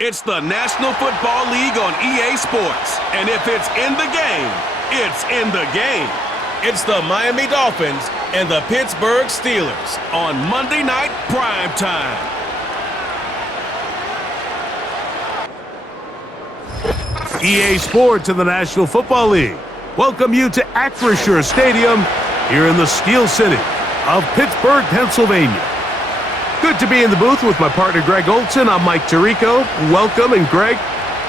It's the National Football League on EA Sports. And if it's in the game, it's in the game. It's the Miami Dolphins and the Pittsburgh Steelers on Monday Night Prime Time. EA Sports and the National Football League welcome you to Acrisure Stadium here in the Steel City of Pittsburgh, Pennsylvania. Good to be in the booth with my partner Greg Olson. I'm Mike Tirico. Welcome, and Greg,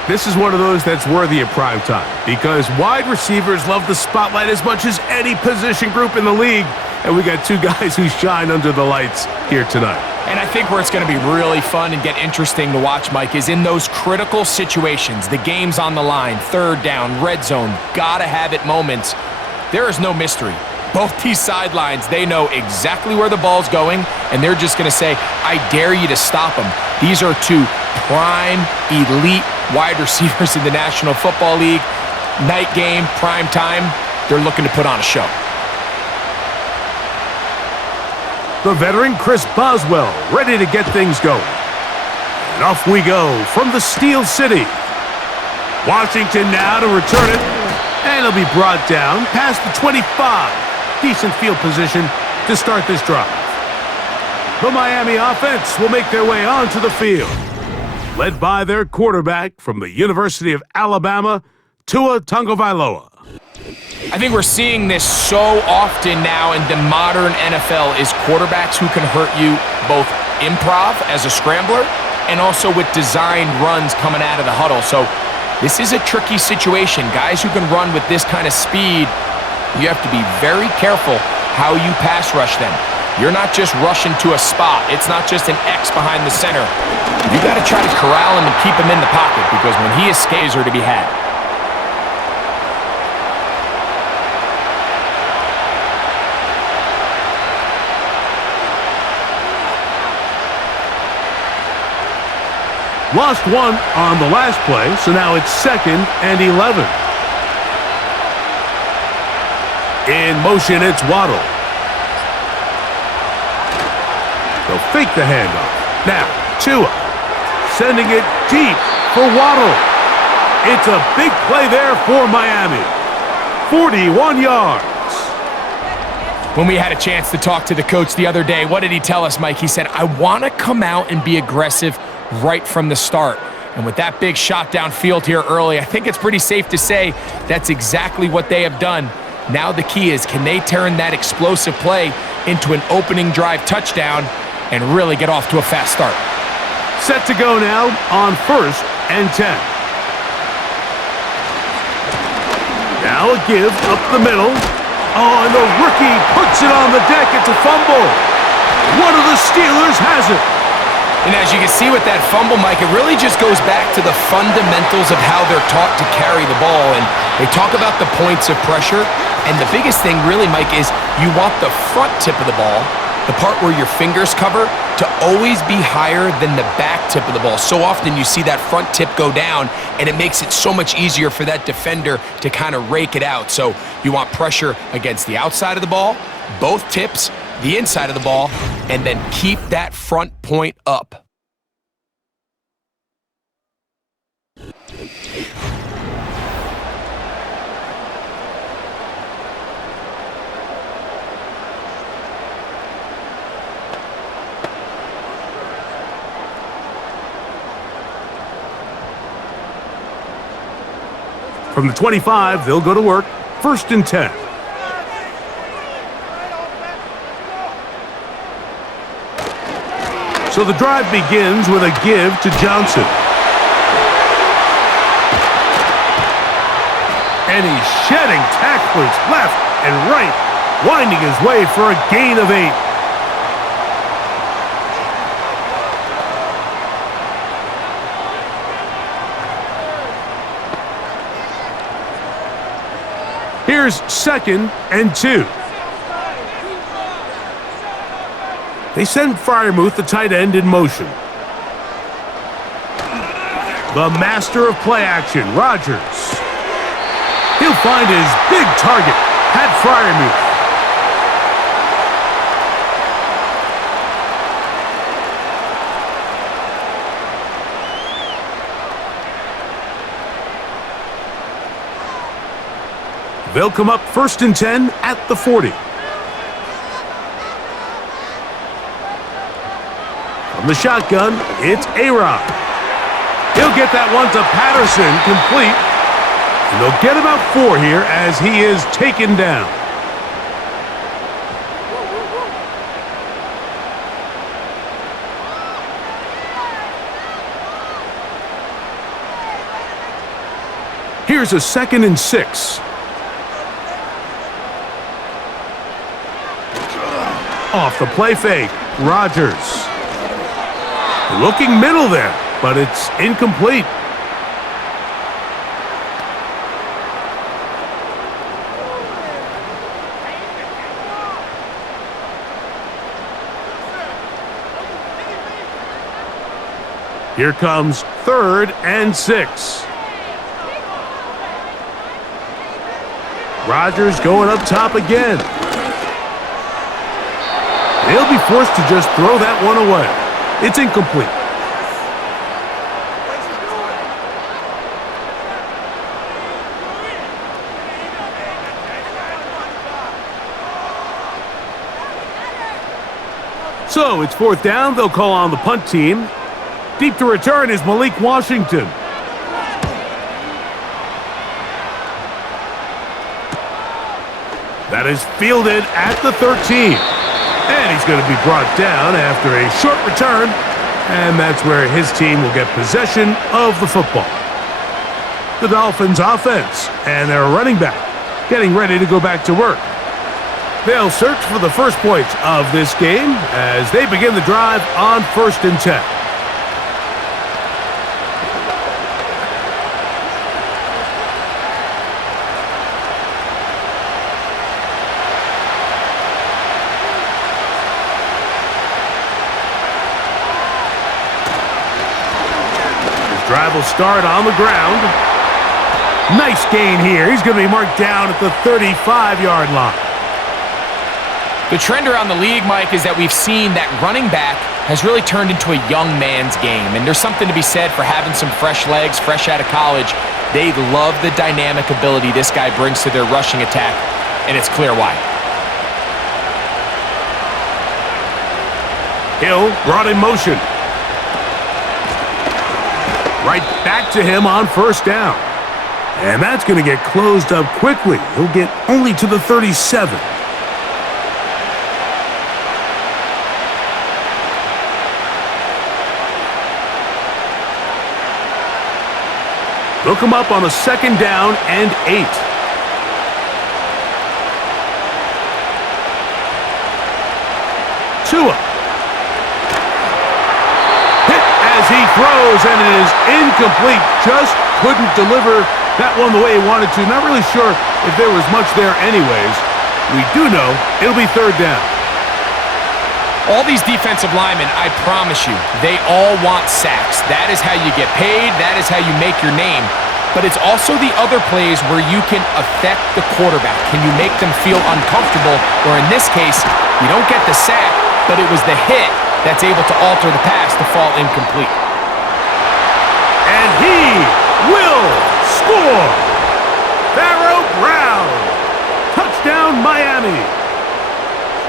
this is one of those that's worthy of prime time because wide receivers love the spotlight as much as any position group in the league, and we got two guys who shine under the lights here tonight. And I think where it's going to be really fun and get interesting to watch, Mike, is in those critical situations. The game's on the line, third down, red zone, gotta have it moments. There is no mystery. Both these sidelines, they know exactly where the ball's going, and they're just going to say, I dare you to stop them. These are two prime, elite wide receivers in the National Football League. Night game, prime time, they're looking to put on a show. The veteran Chris Boswell ready to get things going. And off we go from the Steel City. Washington now to return it, and it'll be brought down past the 25. Decent field position to start this drive. The Miami offense will make their way onto the field, led by their quarterback from the University of Alabama, Tua Tagovailoa. I think we're seeing this so often now in the modern NFL is quarterbacks who can hurt you both improv as a scrambler and also with designed runs coming out of the huddle. So this is a tricky situation. Guys who can run with this kind of speed, you have to be very careful how you pass rush them. You're not just rushing to a spot. It's not just an X behind the center. You got to try to corral him and keep him in the pocket because when he escapes, are to be had. Lost one on the last play, so now it's 2nd and 11. In motion, it's Waddle. They'll fake the handoff. Now, Tua, sending it deep for Waddle. It's a big play there for Miami. 41 yards. When we had a chance to talk to the coach the other day, what did he tell us, Mike? He said, I want to come out and be aggressive right from the start. And with that big shot downfield here early, I think it's pretty safe to say that's exactly what they have done. Now the key is, can they turn that explosive play into an opening drive touchdown and really get off to a fast start? Set to go now on 1st and 10. Now a give up the middle. Oh, and the rookie puts it on the deck. It's a fumble. One of the Steelers has it. And as you can see with that fumble, Mike, it really just goes back to the fundamentals of how they're taught to carry the ball. And they talk about the points of pressure. And the biggest thing really, Mike, is you want the front tip of the ball, the part where your fingers cover, to always be higher than the back tip of the ball. So often you see that front tip go down, and it makes it so much easier for that defender to kind of rake it out. So you want pressure against the outside of the ball, both tips, the inside of the ball, and then keep that front point up. From the 25, they'll go to work. 1st and 10. So the drive begins with a give to Johnson. And he's shedding tacklers left and right, winding his way for a gain of 8. Here's 2nd and 2. They send Freiermuth, the tight end, in motion. The master of play action, Rodgers. He'll find his big target, Pat Freiermuth. They'll come up 1st and 10 at the 40. From the shotgun, it's A-Rod. He'll get that one to Patterson, complete. And they'll get about 4 here as he is taken down. Here's a 2nd and 6. Off the play fake, Rodgers. Looking middle there, but it's incomplete. Here comes 3rd and 6. Rodgers going up top again. They'll be forced to just throw that one away. It's incomplete. So it's 4th down. They'll call on the punt team. Deep to return is Malik Washington. That is fielded at the 13. And he's going to be brought down after a short return. And that's where his team will get possession of the football. The Dolphins offense and their running back getting ready to go back to work. They'll search for the first points of this game as they begin the drive on 1st and 10. Drive will start on the ground. Nice gain here. He's going to be marked down at the 35-yard line. The trend around the league, Mike, is that we've seen that running back has really turned into a young man's game. And there's something to be said for having some fresh legs, fresh out of college. They love the dynamic ability this guy brings to their rushing attack, and it's clear why. Hill brought in motion. Right back to him on 1st down. And that's going to get closed up quickly. He'll get only to the 37. They'll come up on a 2nd down and 8. Tua. He throws, and it is incomplete. Just couldn't deliver that one the way he wanted to. Not really sure if there was much there anyways. We do know it'll be 3rd down. All these defensive linemen, I promise you, they all want sacks. That is how you get paid. That is how you make your name. But it's also the other plays where you can affect the quarterback. Can you make them feel uncomfortable? Or in this case, you don't get the sack, but it was the hit that's able to alter the pass to fall incomplete. And he will score! Pharaoh Brown! Touchdown, Miami!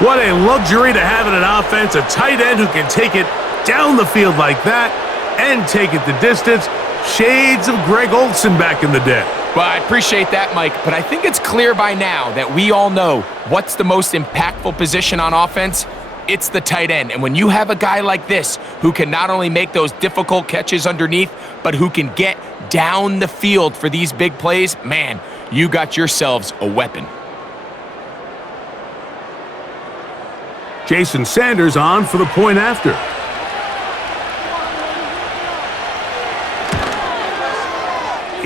What a luxury to have in an offense, a tight end who can take it down the field like that and take it the distance. Shades of Greg Olsen back in the day. Well, I appreciate that, Mike, but I think it's clear by now that we all know what's the most impactful position on offense. It's the tight end. And when you have a guy like this who can not only make those difficult catches underneath, but who can get down the field for these big plays, man, you got yourselves a weapon. Jason Sanders on for the point after.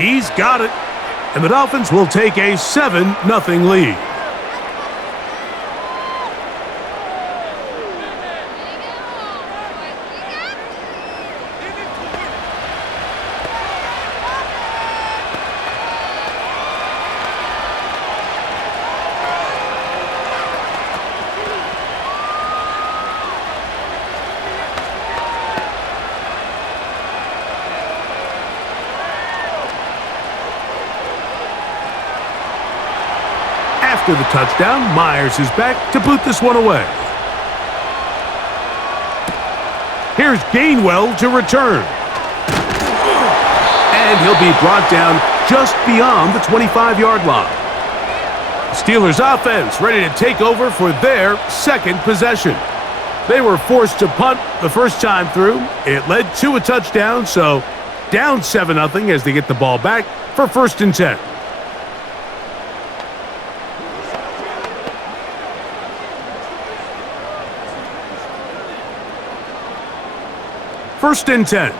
He's got it. And the Dolphins will take a 7-0 lead. After the touchdown, Myers is back to boot this one away. Here's Gainwell to return. And he'll be brought down just beyond the 25-yard line. Steelers offense ready to take over for their second possession. They were forced to punt the first time through. It led to a touchdown, so down 7-0 as they get the ball back for 1st and 10. First and 10.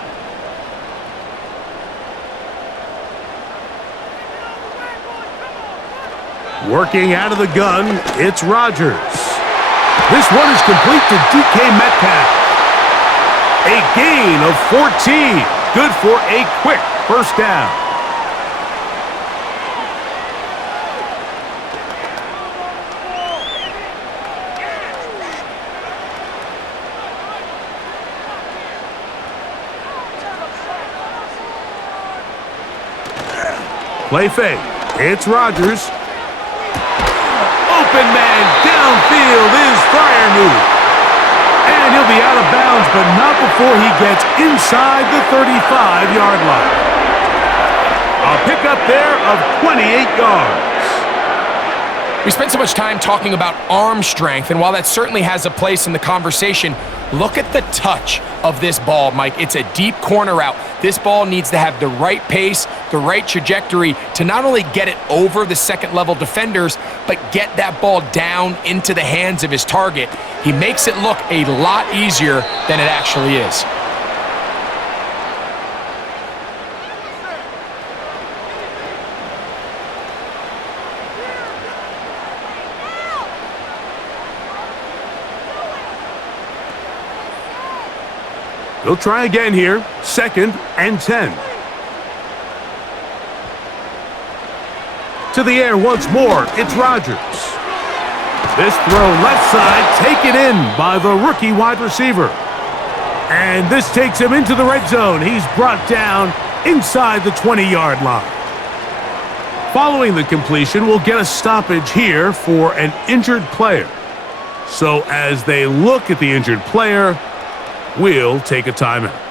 Working out of the gun, it's Rodgers. This one is complete to DK Metcalf. A gain of 14. Good for a quick first down. Play fake. It's Rodgers. Open man downfield is Freiermuth. And he'll be out of bounds, but not before he gets inside the 35-yard line. A pickup there of 28 yards. We spent so much time talking about arm strength, and while that certainly has a place in the conversation, look at the touch of this ball, Mike. It's a deep corner route. This ball needs to have the right pace, the right trajectory to not only get it over the second-level defenders, but get that ball down into the hands of his target. He makes it look a lot easier than it actually is. They'll try again here. 2nd and 10. To the air once more. It's Rodgers. This throw left side taken in by the rookie wide receiver. And this takes him into the red zone. He's brought down inside the 20-yard line. Following the completion, we'll get a stoppage here for an injured player. So as they look at the injured player, we'll take a timeout.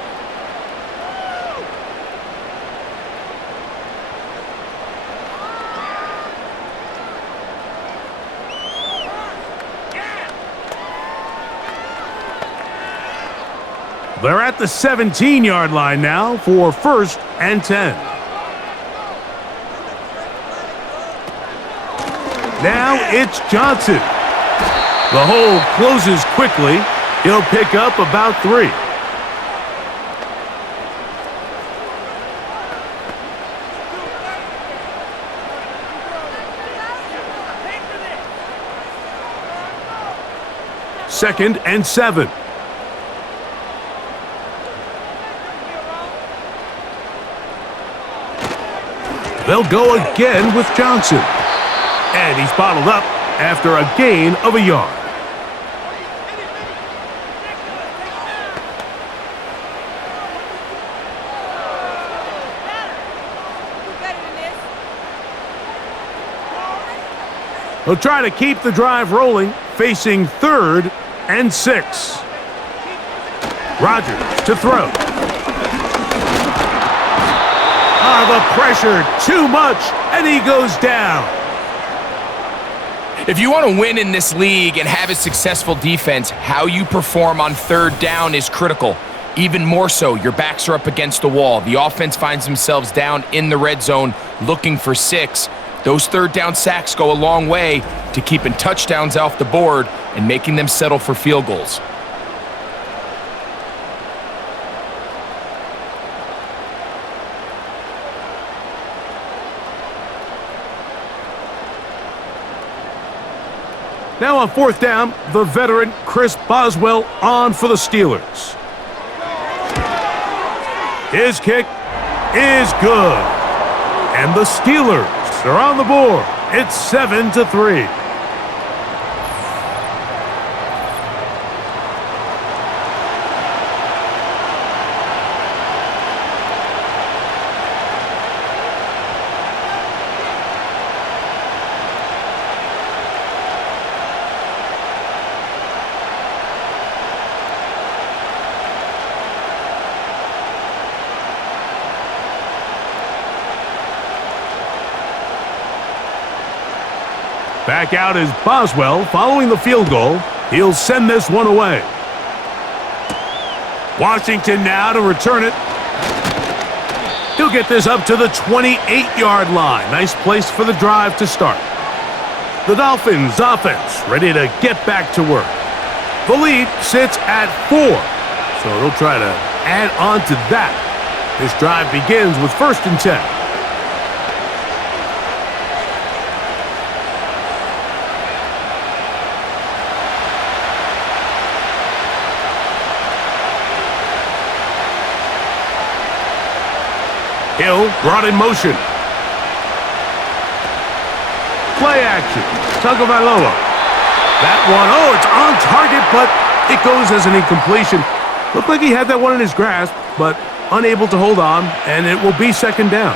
They're at the 17-yard line now for 1st and 10. Now it's Johnson. The hole closes quickly. He'll pick up about 3. Second and 7. They'll go again with Johnson. And he's bottled up after a gain of a yard. They'll try to keep the drive rolling, facing 3rd and 6. Rodgers to throw. The pressure, too much, and he goes down. If you want to win in this league and have a successful defense, how you perform on 3rd down is critical. Even more so, your backs are up against the wall. The offense finds themselves down in the red zone looking for 6. Those 3rd down sacks go a long way to keeping touchdowns off the board and making them settle for field goals. Now on 4th down, the veteran Chris Boswell on for the Steelers. His kick is good. And the Steelers are on the board. It's 7-3. Back out is Boswell following the field goal. He'll send this one away. Washington now to return it. He'll get this up to the 28-yard line. Nice place for the drive to start. The Dolphins offense ready to get back to work. The lead sits at 4, so they'll try to add on to that. This drive begins with 1st and 10. Hill brought in motion. Play action. Tagovailoa. That one, oh, it's on target, but it goes as an incompletion. Looked like he had that one in his grasp, but unable to hold on, and it will be 2nd down.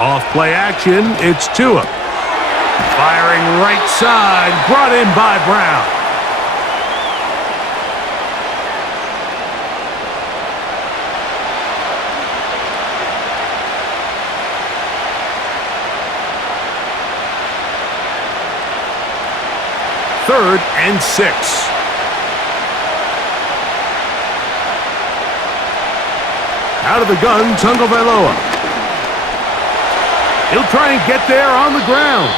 Off play action, it's Tua. Firing right side, brought in by Brown. Third and 6. Out of the gun, Tagovailoa. He'll try and get there on the ground.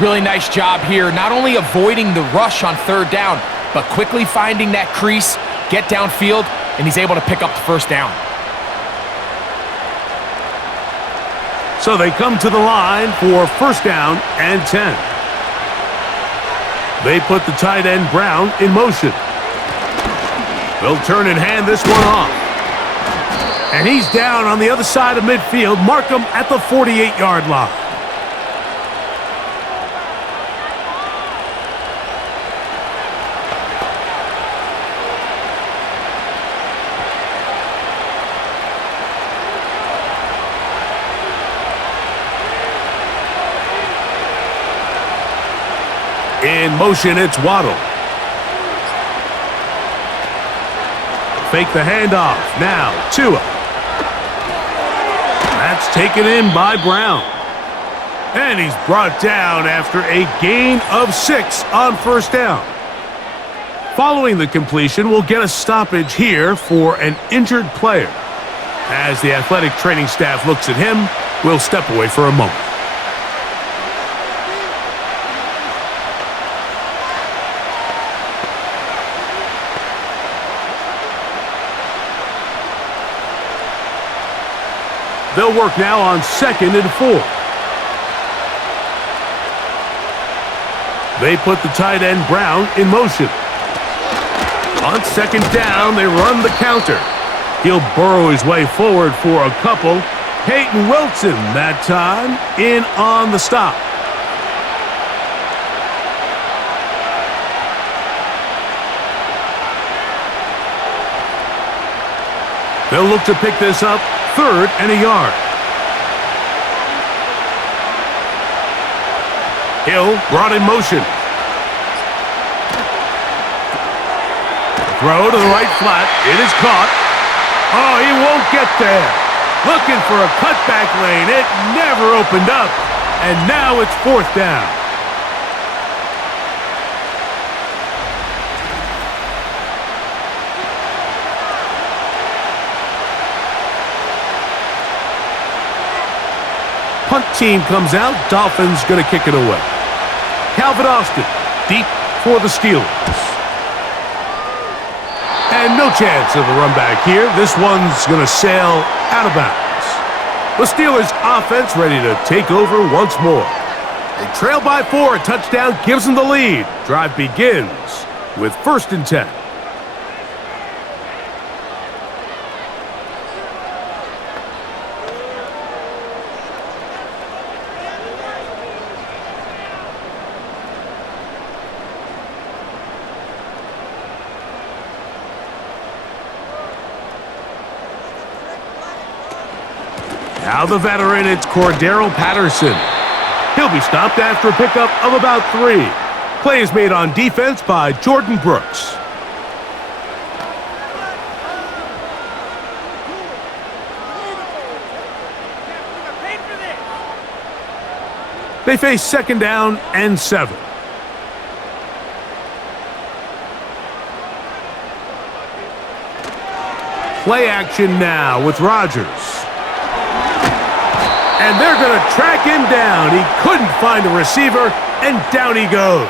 Really nice job here, not only avoiding the rush on 3rd down, but quickly finding that crease, get downfield, and he's able to pick up the 1st down. So they come to the line for 1st down and 10. They put the tight end Brown in motion. They'll turn and hand this one off. And he's down on the other side of midfield. Mark him at the 48-yard line. In motion, it's Waddle. Fake the handoff. Now, Tua. That's taken in by Brown. And he's brought down after a gain of 6 on 1st down. Following the completion, we'll get a stoppage here for an injured player. As the athletic training staff looks at him, we'll step away for a moment. They'll work now on 2nd and 4. They put the tight end Brown in motion. On 2nd down, they run the counter. He'll burrow his way forward for a couple. Peyton Wilson that time in on the stop. They'll look to pick this up 3rd and a yard. Hill brought in motion. Throw to the right flat. It is caught. Oh, he won't get there. Looking for a cutback lane. It never opened up. And now it's 4th down. Punt team comes out. Dolphins going to kick it away. Calvin Austin deep for the Steelers. And no chance of a run back here. This one's going to sail out of bounds. The Steelers offense ready to take over once more. They trail by 4. A touchdown gives them the lead. Drive begins with 1st and 10. Now the veteran, it's Cordero Patterson. He'll be stopped after a pickup of about 3. Play is made on defense by Jordan Brooks. They face 2nd down and 7. Play action now with Rodgers. And they're going to track him down. He couldn't find a receiver, and down he goes.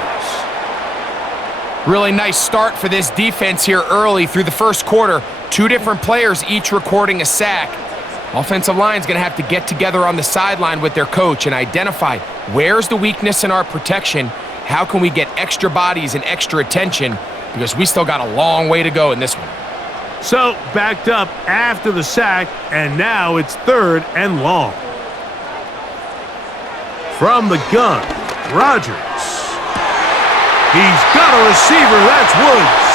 Really nice start for this defense here early through the first quarter. 2 different players each recording a sack. Offensive line's going to have to get together on the sideline with their coach and identify where's the weakness in our protection, how can we get extra bodies and extra attention, because we still got a long way to go in this one. So, backed up after the sack, and now it's 3rd and long. From the gun, Rodgers. He's got a receiver, that's Woods.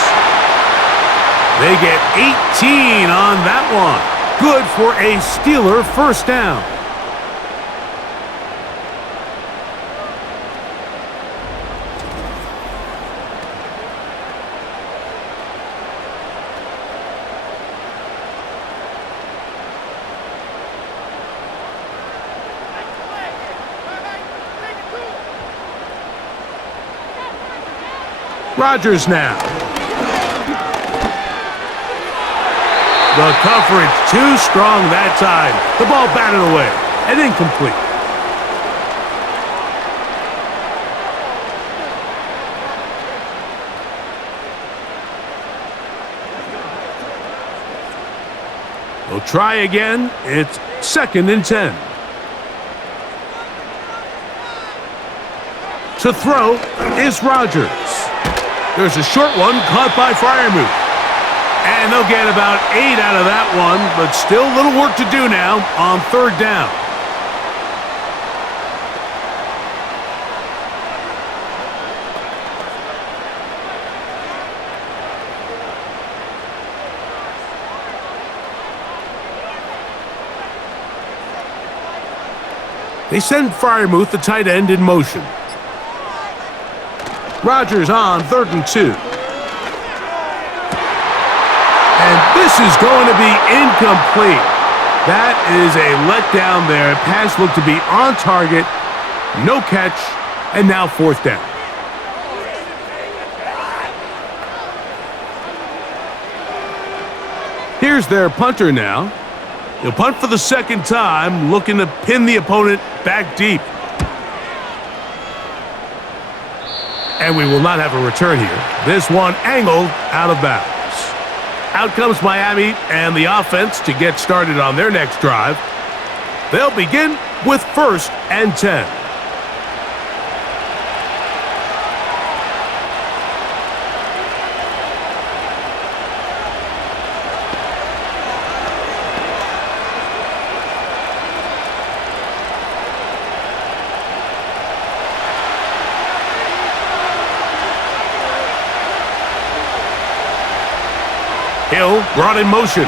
They get 18 on that one. Good for a Steeler first down. Rodgers now. The coverage too strong that time. The ball batted away and incomplete. We'll try again. It's 2nd and 10. To throw is Rodgers. There's a short one caught by Freiermuth. And they'll get about 8 out of that one, but still a little work to do now on 3rd down. They send Freiermuth, the tight end, in motion. Rodgers on 3rd and 2. And this is going to be incomplete. That is a letdown there. Pass looked to be on target. No catch. And now 4th down. Here's their punter now. He'll punt for the 2nd time, looking to pin the opponent back deep. And we will not have a return here. This one angled out of bounds. Out comes Miami and the offense to get started on their next drive. They'll begin with 1st and 10. Hill brought in motion.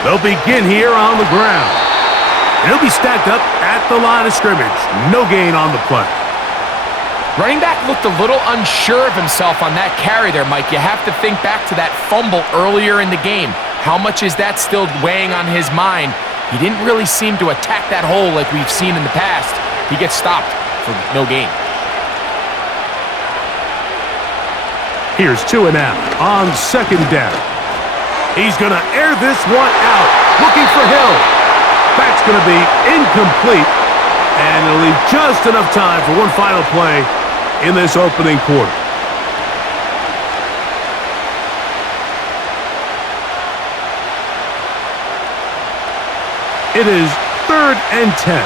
They'll begin here on the ground. And he'll be stacked up at the line of scrimmage. No gain on the play. Running back looked a little unsure of himself on that carry there, Mike. You have to think back to that fumble earlier in the game. How much is that still weighing on his mind? He didn't really seem to attack that hole like we've seen in the past. He gets stopped for no gain. Here's 2 and out on 2nd down. He's going to air this one out, looking for Hill. That's going to be incomplete, and it'll leave just enough time for one final play in this opening quarter. It is 3rd and 10.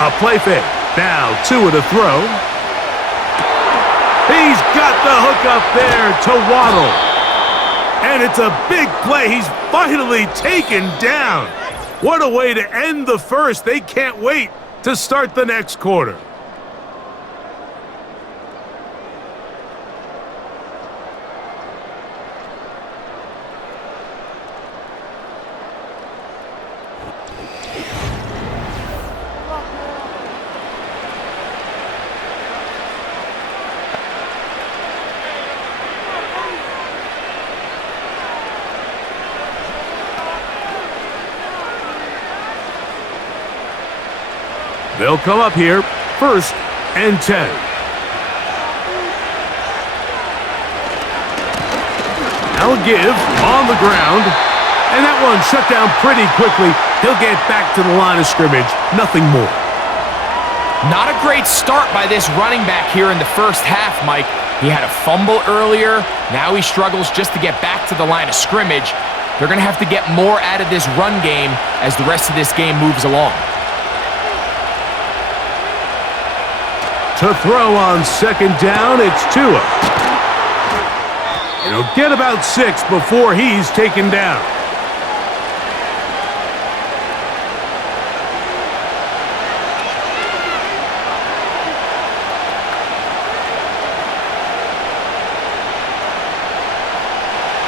A play fake. Now 2 to throw. He's got the hook up there to Waddle. And it's a big play. He's finally taken down. What a way to end the first. They can't wait to start the next quarter. They'll come up here, 1st and 10. Now give on the ground, and that one shut down pretty quickly. He'll get back to the line of scrimmage, nothing more. Not a great start by this running back here in the first half, Mike. He had a fumble earlier. Now he struggles just to get back to the line of scrimmage. They're going to have to get more out of this run game as the rest of this game moves along. To throw on 2nd down, it's Tua. And he'll get about 6 before he's taken down.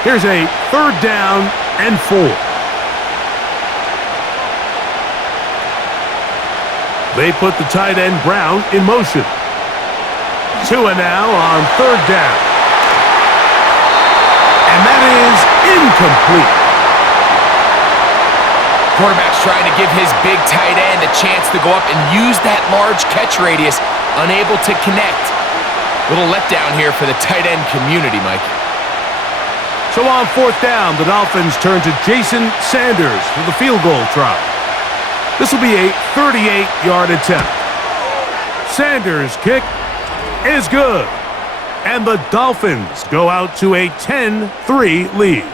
Here's a 3rd down and 4. They put the tight end Brown in motion. Tua now on 3rd down. And that is incomplete. Quarterback's trying to give his big tight end a chance to go up and use that large catch radius, unable to connect. Little letdown here for the tight end community, Mike. So on 4th down, the Dolphins turn to Jason Sanders for the field goal try. This will be a 38-yard attempt. Sanders' kick is good. And the Dolphins go out to a 10-3 lead.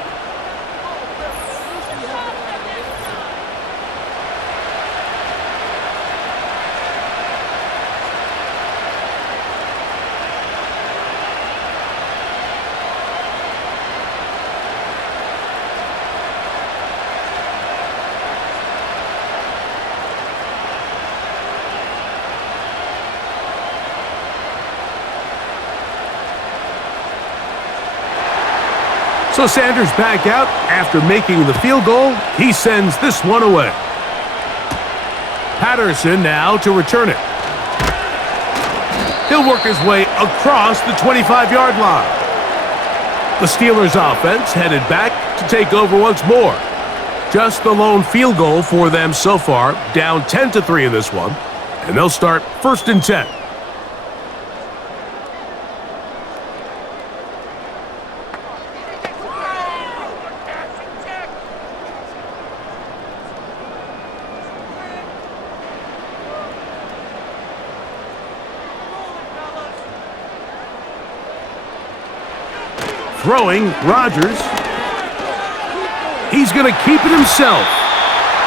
So Sanders back out after making the field goal. He sends this one away. Patterson now to return it. He'll work his way across the 25-yard line. The Steelers offense headed back to take over once more. Just the lone field goal for them so far, down 10-3 in this one. And they'll start 1st and 10. Throwing, Rodgers. He's going to keep it himself.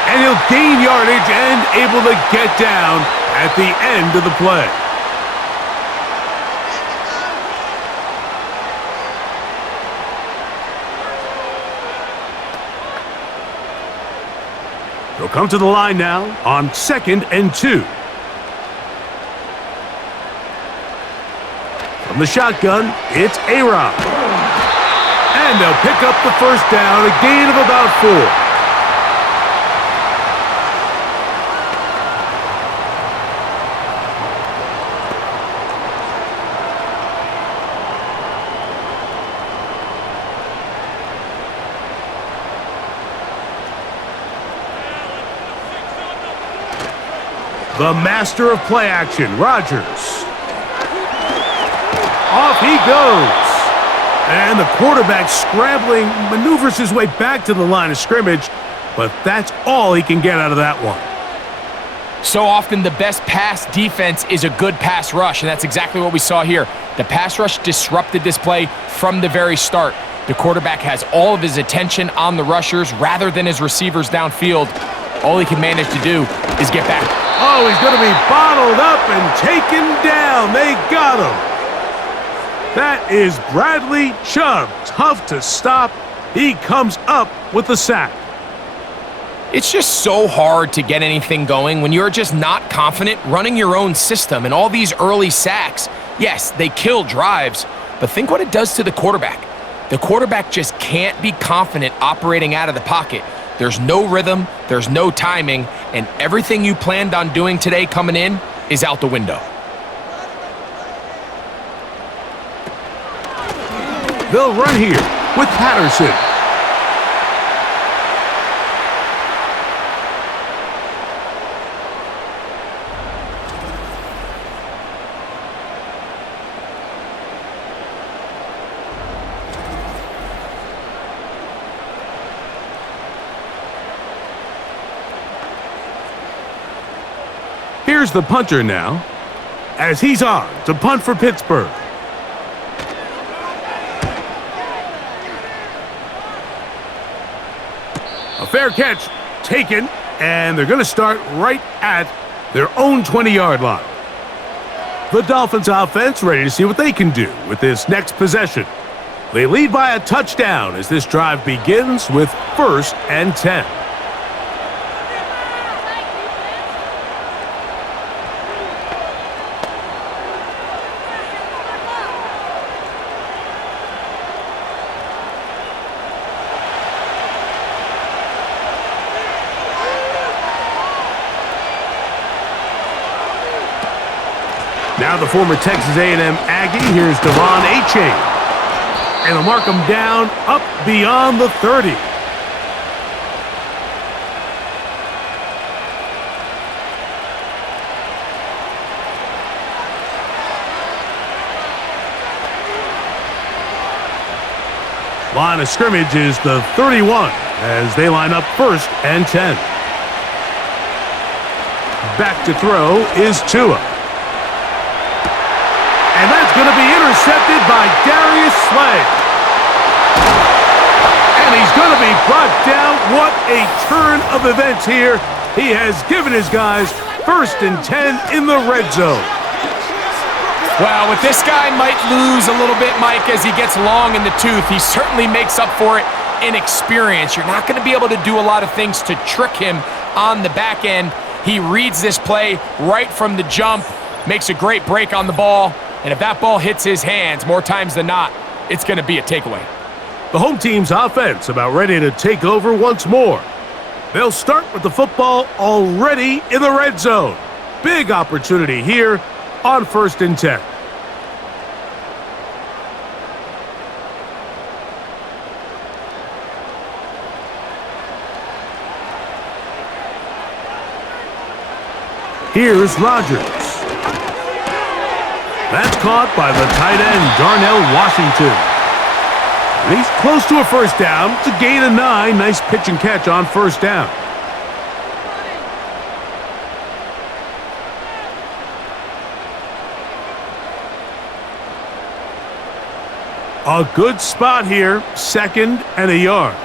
And he'll gain yardage and able to get down at the end of the play. He'll come to the line now on 2nd and 2. From the shotgun, it's A-Rod. And they'll pick up the 1st down, a gain of about 4. The master of play action, Rodgers. Off he goes. And the quarterback scrambling, maneuvers his way back to the line of scrimmage, but that's all he can get out of that one. So often the best pass defense is a good pass rush, and that's exactly what we saw here. The pass rush disrupted this play from the very start. The quarterback has all of his attention on the rushers rather than his receivers downfield. All he can manage to do is get back. Oh, he's going to be bottled up and taken down. They got him. That is Bradley Chubb. Tough to stop. He comes up with the sack. It's just so hard to get anything going when you're just not confident running your own system. And all these early sacks, yes, they kill drives, but think what it does to the quarterback. The quarterback just can't be confident operating out of the pocket. There's no rhythm, there's no timing, and everything you planned on doing today coming in is out the window. They'll run here with Patterson. Here's the punter now, as he's on to punt for Pittsburgh. A fair catch taken, and they're going to start right at their own 20-yard line. The Dolphins offense ready to see what they can do with this next possession. They lead by a touchdown as this drive begins with 1st and 10. Now the former Texas A&M Aggie, here's Devon Achane. And they'll mark him down up beyond the 30. Line of scrimmage is the 31 as they line up 1st and 10. Back to throw is Tua. And that's going to be intercepted by Darius Slay. And he's going to be brought down. What a turn of events here. He has given his guys 1st and 10 in the red zone. Well, with this guy might lose a little bit, Mike, as he gets long in the tooth. He certainly makes up for it in experience. You're not going to be able to do a lot of things to trick him on the back end. He reads this play right from the jump, makes a great break on the ball. And if that ball hits his hands more times than not, it's going to be a takeaway. The home team's offense about ready to take over once more. They'll start with the football already in the red zone. Big opportunity here on 1st and 10. Here's Rodgers. That's caught by the tight end, Darnell Washington. And he's close to a 1st down. It's a gain of 9. Nice pitch and catch on 1st down. A good spot here. 2nd and a yard.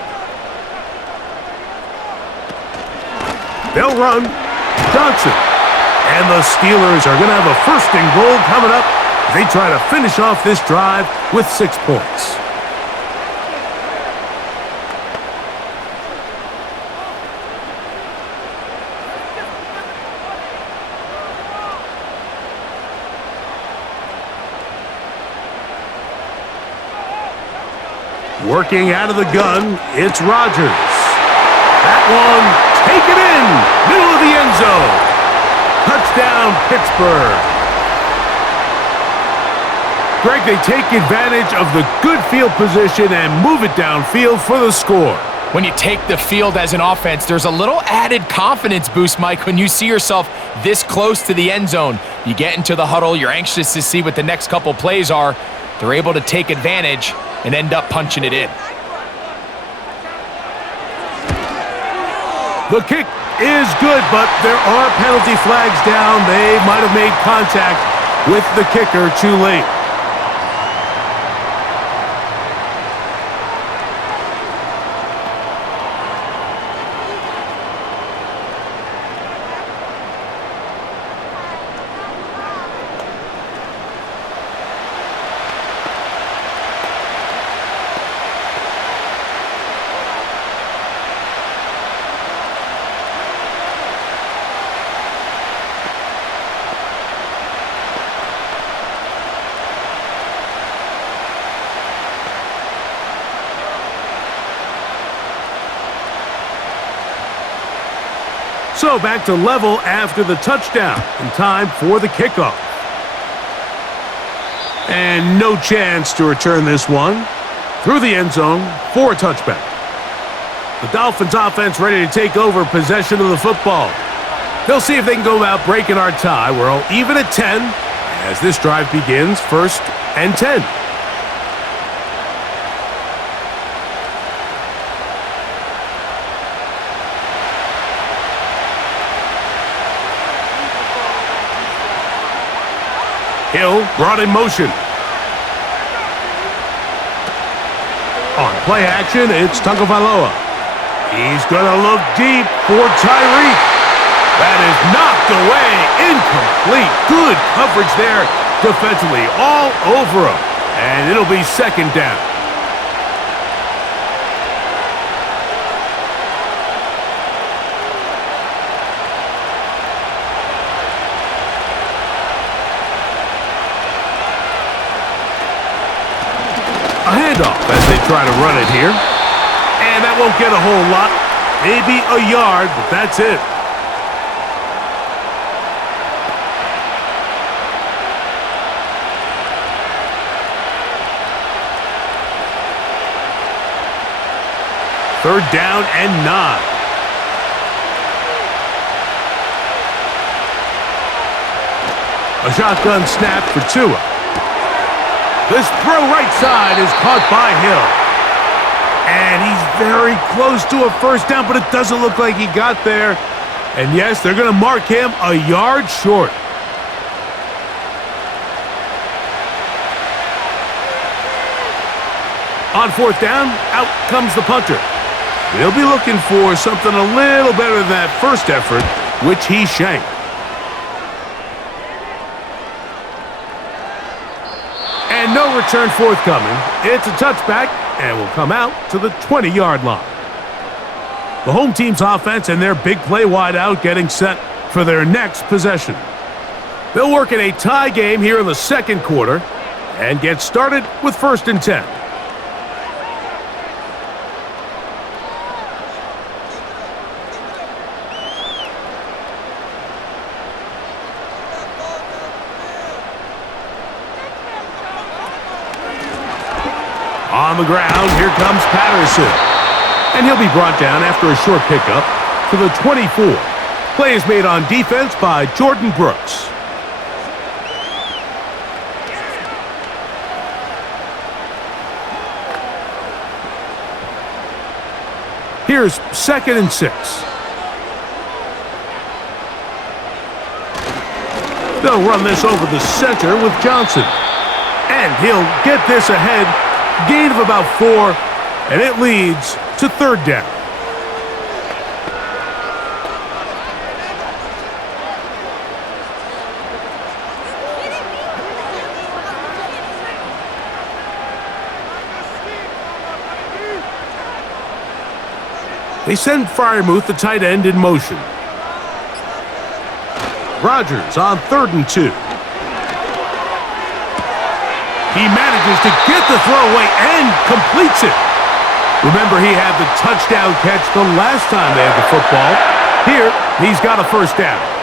They'll run. Johnson. And the Steelers are going to have a 1st and goal coming up. They try to finish off this drive with 6 points. Working out of the gun, it's Rodgers. That one taken in, middle of the end zone. Touchdown, Pittsburgh. Greg, they take advantage of the good field position and move it downfield for the score. When you take the field as an offense, there's a little added confidence boost, Mike, when you see yourself this close to the end zone. You get into the huddle, you're anxious to see what the next couple plays are. They're able to take advantage and end up punching it in. The kick is good, but there are penalty flags down. They might have made contact with the kicker too late. So back to level after the touchdown, in time for the kickoff. And no chance to return this one through the end zone for a touchback. The Dolphins offense ready to take over possession of the football. They'll see if they can go about breaking our tie. We're all even at 10 as this drive begins, 1st and 10. Hill brought in motion. On play action, it's Tagovailoa. He's going to look deep for Tyreek. That is knocked away. Incomplete. Good coverage there defensively. All over him. And it'll be second down. A handoff as they try to run it here. And that won't get a whole lot. Maybe a yard, but that's it. Third down and 9. A shotgun snap for Tua. This throw right side is caught by Hill. And he's very close to a first down, but it doesn't look like he got there. And yes, they're going to mark him a yard short. On fourth down, out comes the punter. They'll be looking for something a little better than that first effort, which he shanked. And no return forthcoming. It's a touchback and will come out to the 20-yard line. The home team's offense and their big play wideout getting set for their next possession. They'll work in a tie game here in the second quarter and get started with 1st and 10. On the ground, here comes Patterson. And he'll be brought down after a short pickup to the 24. Play is made on defense by Jordan Brooks. Here's 2nd and 6. They'll run this over the center with Johnson. And he'll get this ahead. Gain of about 4, and it leads to 3rd down. They send Freiermuth, the tight end, in motion. Rodgers on 3rd and 2. He manages to get the throw away and completes it. Remember, he had the touchdown catch the last time they had the football. Here, he's got a 1st down.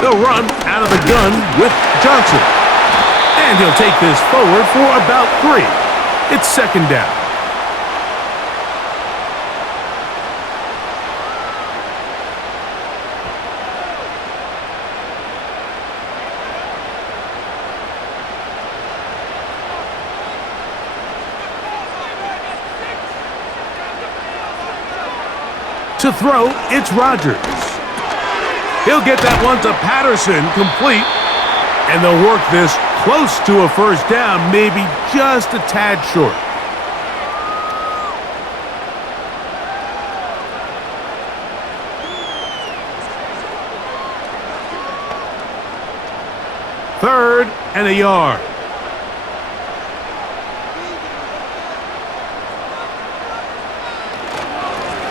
They'll run out of the gun with Johnson. And he'll take this forward for about 3. It's 2nd down. To throw, it's Rodgers. He'll get that one to Patterson, complete. And they'll work this close to a 1st down, maybe just a tad short. Third and a yard.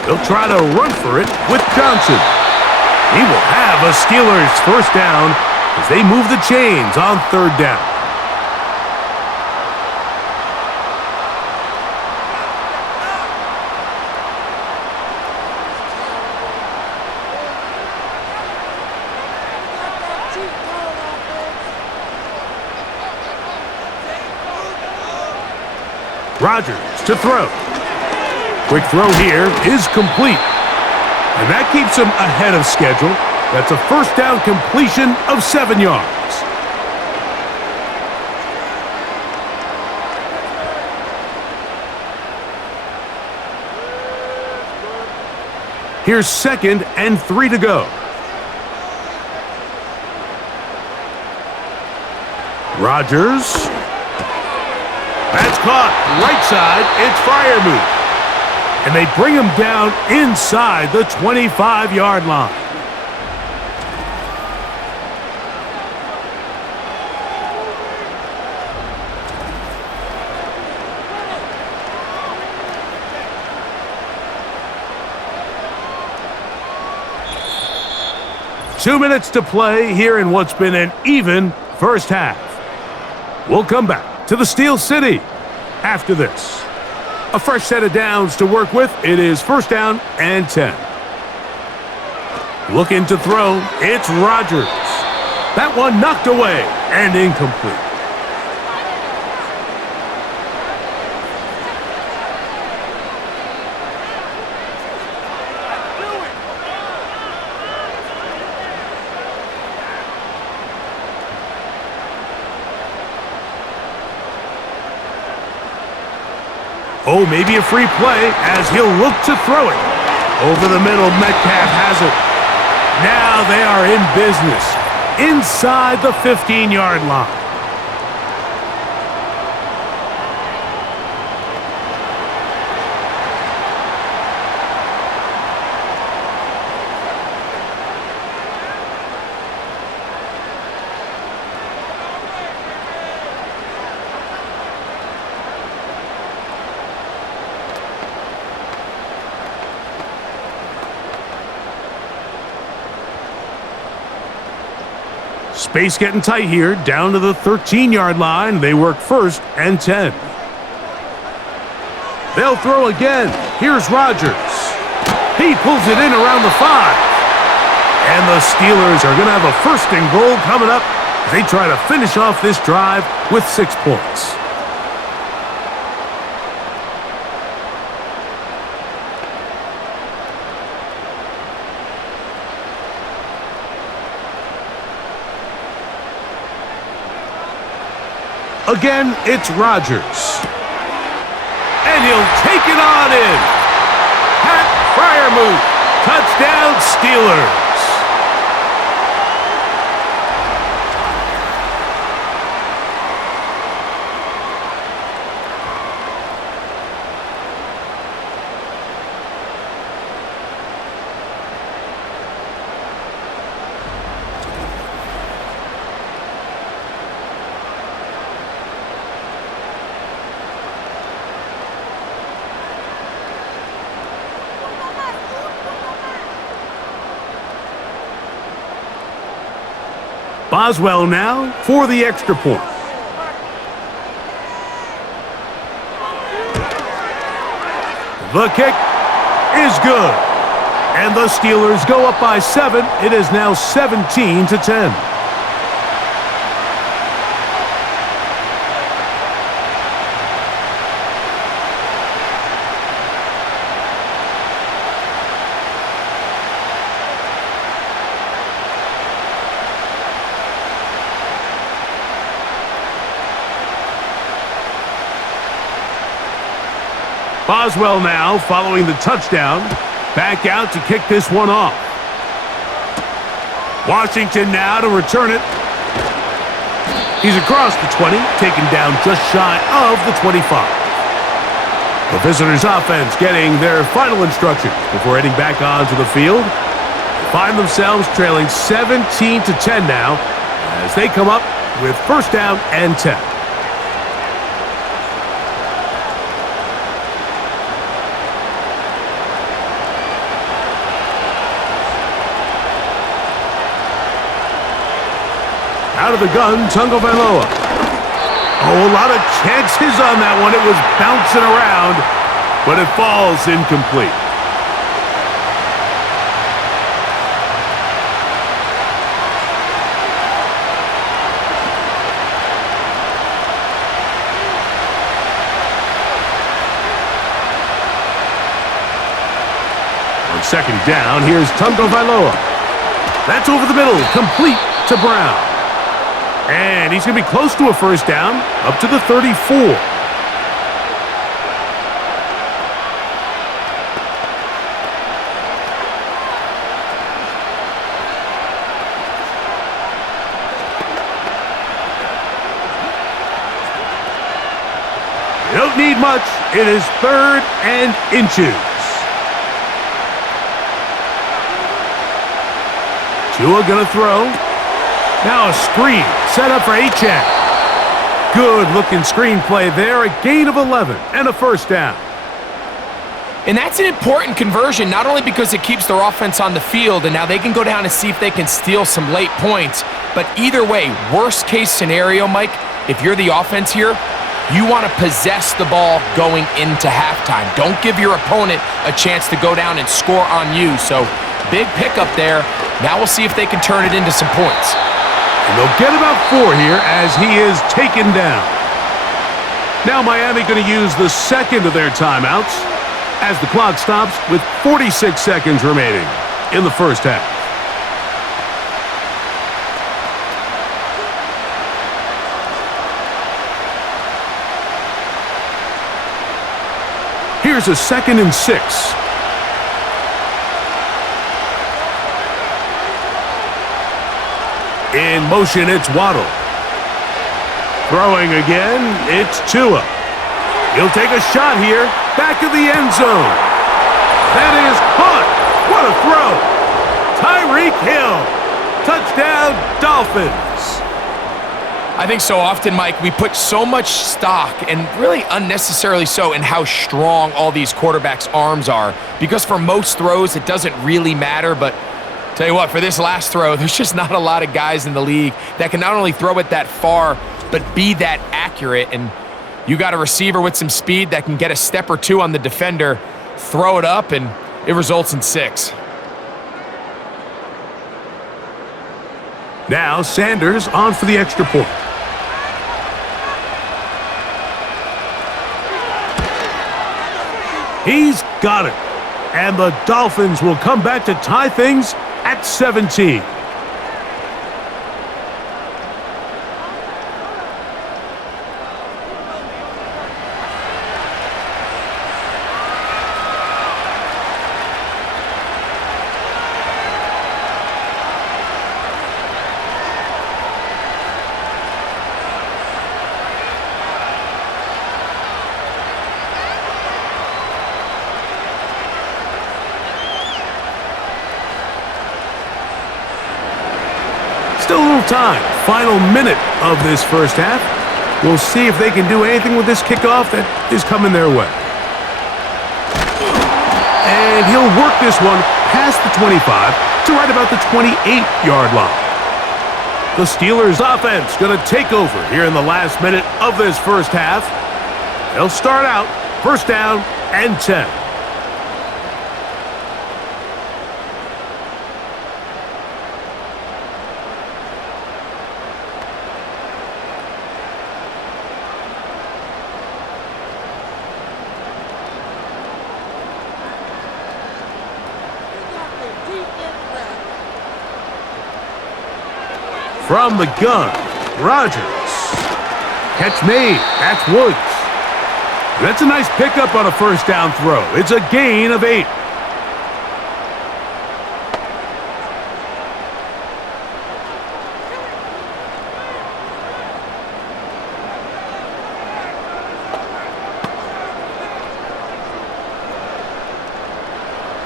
They'll try to run for it with Johnson. He will have a Steelers 1st down as they move the chains on 3rd down. Rodgers to throw. Quick throw here is complete. And that keeps him ahead of schedule. That's a first down completion of 7 yards. Here's 2nd and 3 to go. Rodgers. That's caught. Right side. It's Freiermuth. And they bring him down inside the 25-yard line. Two minutes to play here in what's been an even first half. We'll come back to the Steel City after this. A fresh set of downs to work with. It is first down and 10. Looking to throw. It's Rodgers. That one knocked away and incomplete. Oh, maybe a free play as he'll look to throw it. Over the middle, Metcalf has it. Now they are in business inside the 15-yard line. Space getting tight here, down to the 13-yard line. They work first and 10. They'll throw again. Here's Rodgers. He pulls it in around the 5. And the Steelers are going to have a first and goal coming up as they try to finish off this drive with 6 points. Again, it's Rodgers. And he'll take it on in. Pat Freiermuth. Touchdown, Steelers. Boswell now for the extra point. The kick is good. And the Steelers go up by 7. It is now 17-10. Boswell now following the touchdown. Back out to kick this one off. Washington now to return it. He's across the 20, taken down just shy of the 25. The visitors' offense getting their final instructions before heading back onto the field. They find themselves trailing 17-10 now as they come up with first down and 10. Out of the gun, Tagovailoa. Oh, a lot of chances on that one. It was bouncing around, but it falls incomplete. On second down, here's Tagovailoa. That's over the middle, complete to Brown. And he's going to be close to a first down, up to the 34. You don't need much. It is 3rd and inches. Tua gonna throw. Now a screen set up for Achane. Good-looking screen play there. A gain of 11 and a first down. And that's an important conversion, not only because it keeps their offense on the field, and now they can go down and see if they can steal some late points, but either way, worst-case scenario, Mike, if you're the offense here, you want to possess the ball going into halftime. Don't give your opponent a chance to go down and score on you. So, big pickup there. Now we'll see if they can turn it into some points. And they'll get about 4 here as he is taken down. Now Miami going to use the second of their timeouts as the clock stops with 46 seconds remaining in the first half. Here's a 2nd and 6. In motion, it's Waddle. Throwing again, it's Tua. He'll take a shot here, back of the end zone. That is caught. What a throw. Tyreek Hill. Touchdown, Dolphins. I think so often, Mike, we put so much stock, and really unnecessarily so, in how strong all these quarterbacks' arms are. Because for most throws, it doesn't really matter, but tell you what, for this last throw, there's just not a lot of guys in the league that can not only throw it that far, but be that accurate. And you got a receiver with some speed that can get a step or two on the defender, throw it up, and it results in 6. Now Sanders on for the extra point. He's got it. And the Dolphins will come back to tie things at 17. Still a little time. Final minute of this first half. We'll see if they can do anything with this kickoff that is coming their way. And he'll work this one past the 25 to right about the 28-yard line. The Steelers' offense going to take over here in the last minute of this first half. They'll start out first down and 10. From the gun, Rodgers. Catch made. That's Woods. That's a nice pickup on a first down throw. It's a gain of 8.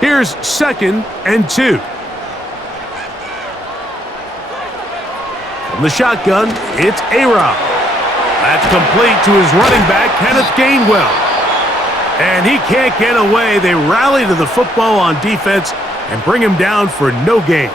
Here's 2nd and 2. From the shotgun, it's A-Rob. That's complete to his running back, Kenneth Gainwell. And he can't get away. They rally to the football on defense and bring him down for no gain.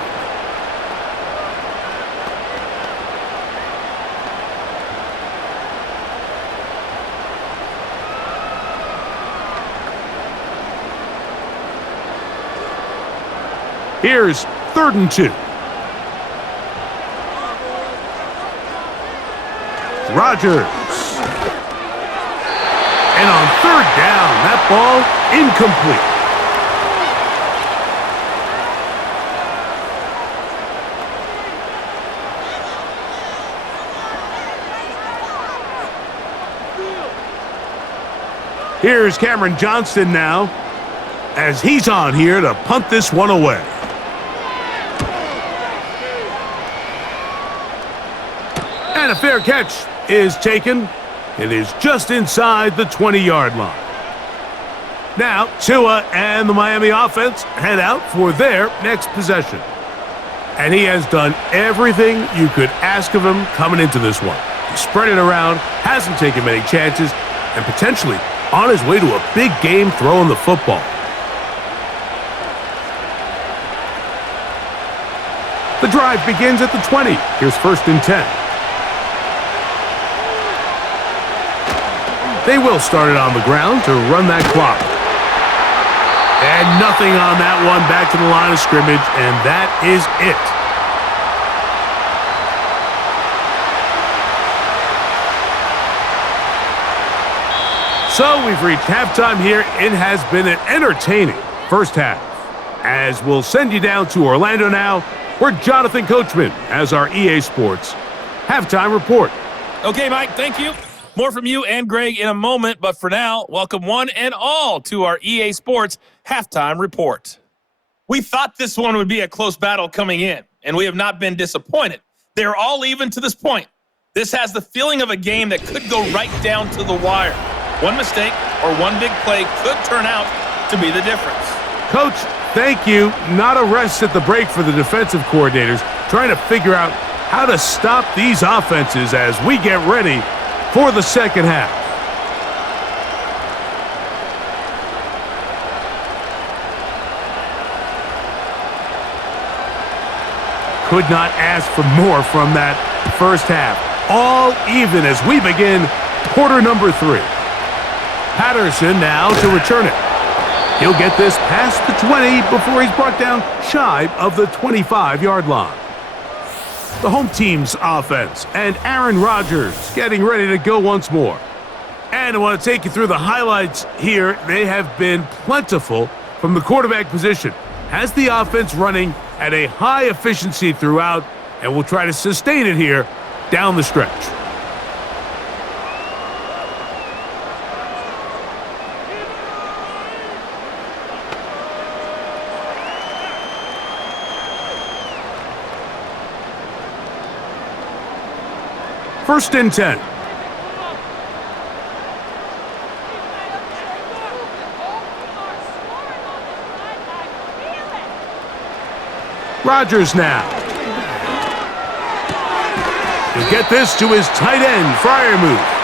Here's 3rd and 2. Rodgers. And on 3rd down, that ball incomplete. Here's Cameron Johnston now, as he's on here to punt this one away. And a fair catch is taken. It is just inside the 20-yard line. Now, Tua and the Miami offense head out for their next possession. And he has done everything you could ask of him coming into this one. He spread it around, hasn't taken many chances, and potentially on his way to a big game throwing the football. The drive begins at the 20. Here's 1st and 10. They will start it on the ground to run that clock. And nothing on that one, back to the line of scrimmage, and that is it. So we've reached halftime here. It has been an entertaining first half. As we'll send you down to Orlando now, where Jonathan Coachman has our EA Sports halftime report. Okay, Mike, thank you. More from you and Greg in a moment, but for now, welcome one and all to our EA Sports halftime report. We thought this one would be a close battle coming in, and we have not been disappointed. They're all even to this point. This has the feeling of a game that could go right down to the wire. One mistake or one big play could turn out to be the difference. Coach, thank you. Not a rest at the break for the defensive coordinators, trying to figure out how to stop these offenses as we get ready for the second half. Could not ask for more from that first half. All even as we begin quarter number 3. Patterson now to return it. He'll get this past the 20 before he's brought down shy of the 25-yard line. The home team's offense, and Aaron Rodgers getting ready to go once more. And I want to take you through the highlights here. They have been plentiful from the quarterback position. Has the offense running at a high efficiency throughout, and we'll try to sustain it here down the stretch. First and 10. Rodgers now. He'll get this to his tight end, Freiermuth.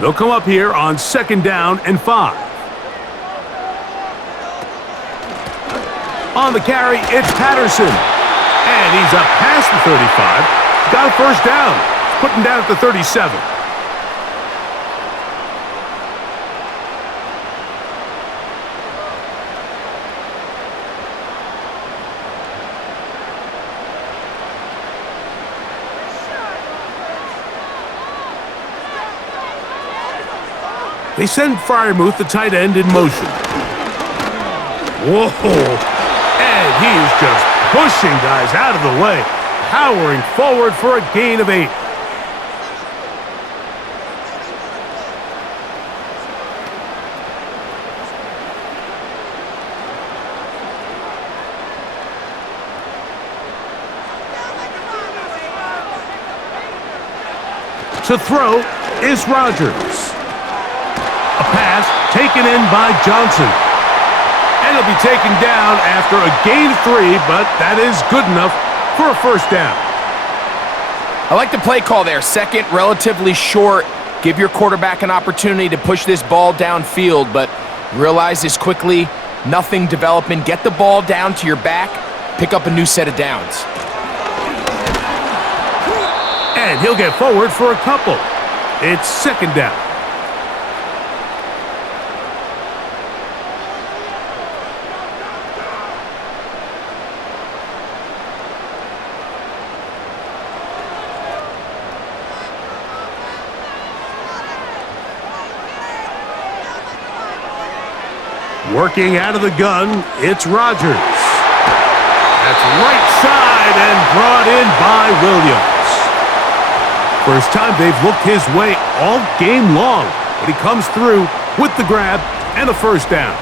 They'll come up here on 2nd down and 5. On the carry, it's Patterson. And he's up past the 35. Got a first down. Putting down at the 37. They send Freiermuth, the tight end, in motion. Whoa! And he is just pushing guys out of the way, powering forward for a gain of 8. To throw is Rodgers. A pass taken in by Johnson. And he'll be taken down after a gain of 3, but that is good enough for a first down. I like the play call there. Second, relatively short. Give your quarterback an opportunity to push this ball downfield, but realize this quickly. Nothing development. Get the ball down to your back. Pick up a new set of downs. And he'll get forward for a couple. It's 2nd down. Working out of the gun, it's Rodgers. That's right side and brought in by Williams. First time they've looked his way all game long, but he comes through with the grab and a first down.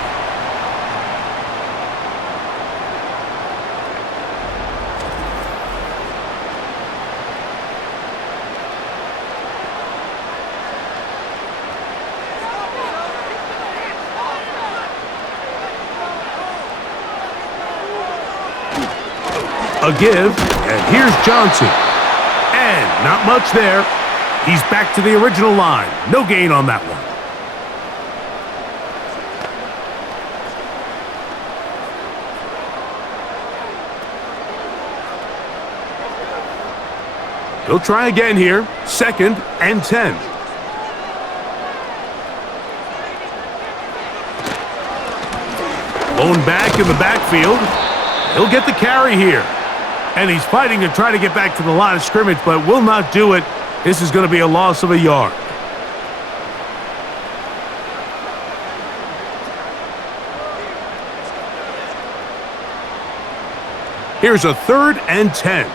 A give, and here's Johnson. And not much there. He's back to the original line. No gain on that one. He'll try again here. 2nd and 10. Blown back in the backfield. He'll get the carry here. And he's fighting to try to get back to the line of scrimmage, but will not do it. This is going to be a loss of a yard. Here's a 3rd and 10.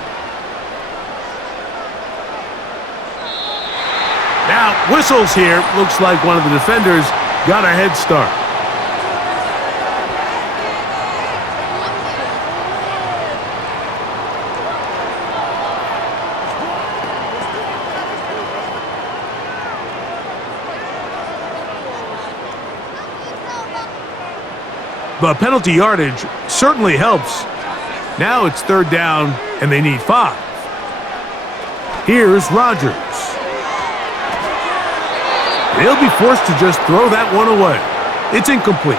Now, whistles here. Looks like one of the defenders got a head start. The penalty yardage certainly helps. Now it's 3rd down, and they need 5. Here's Rodgers. They'll be forced to just throw that one away. It's incomplete.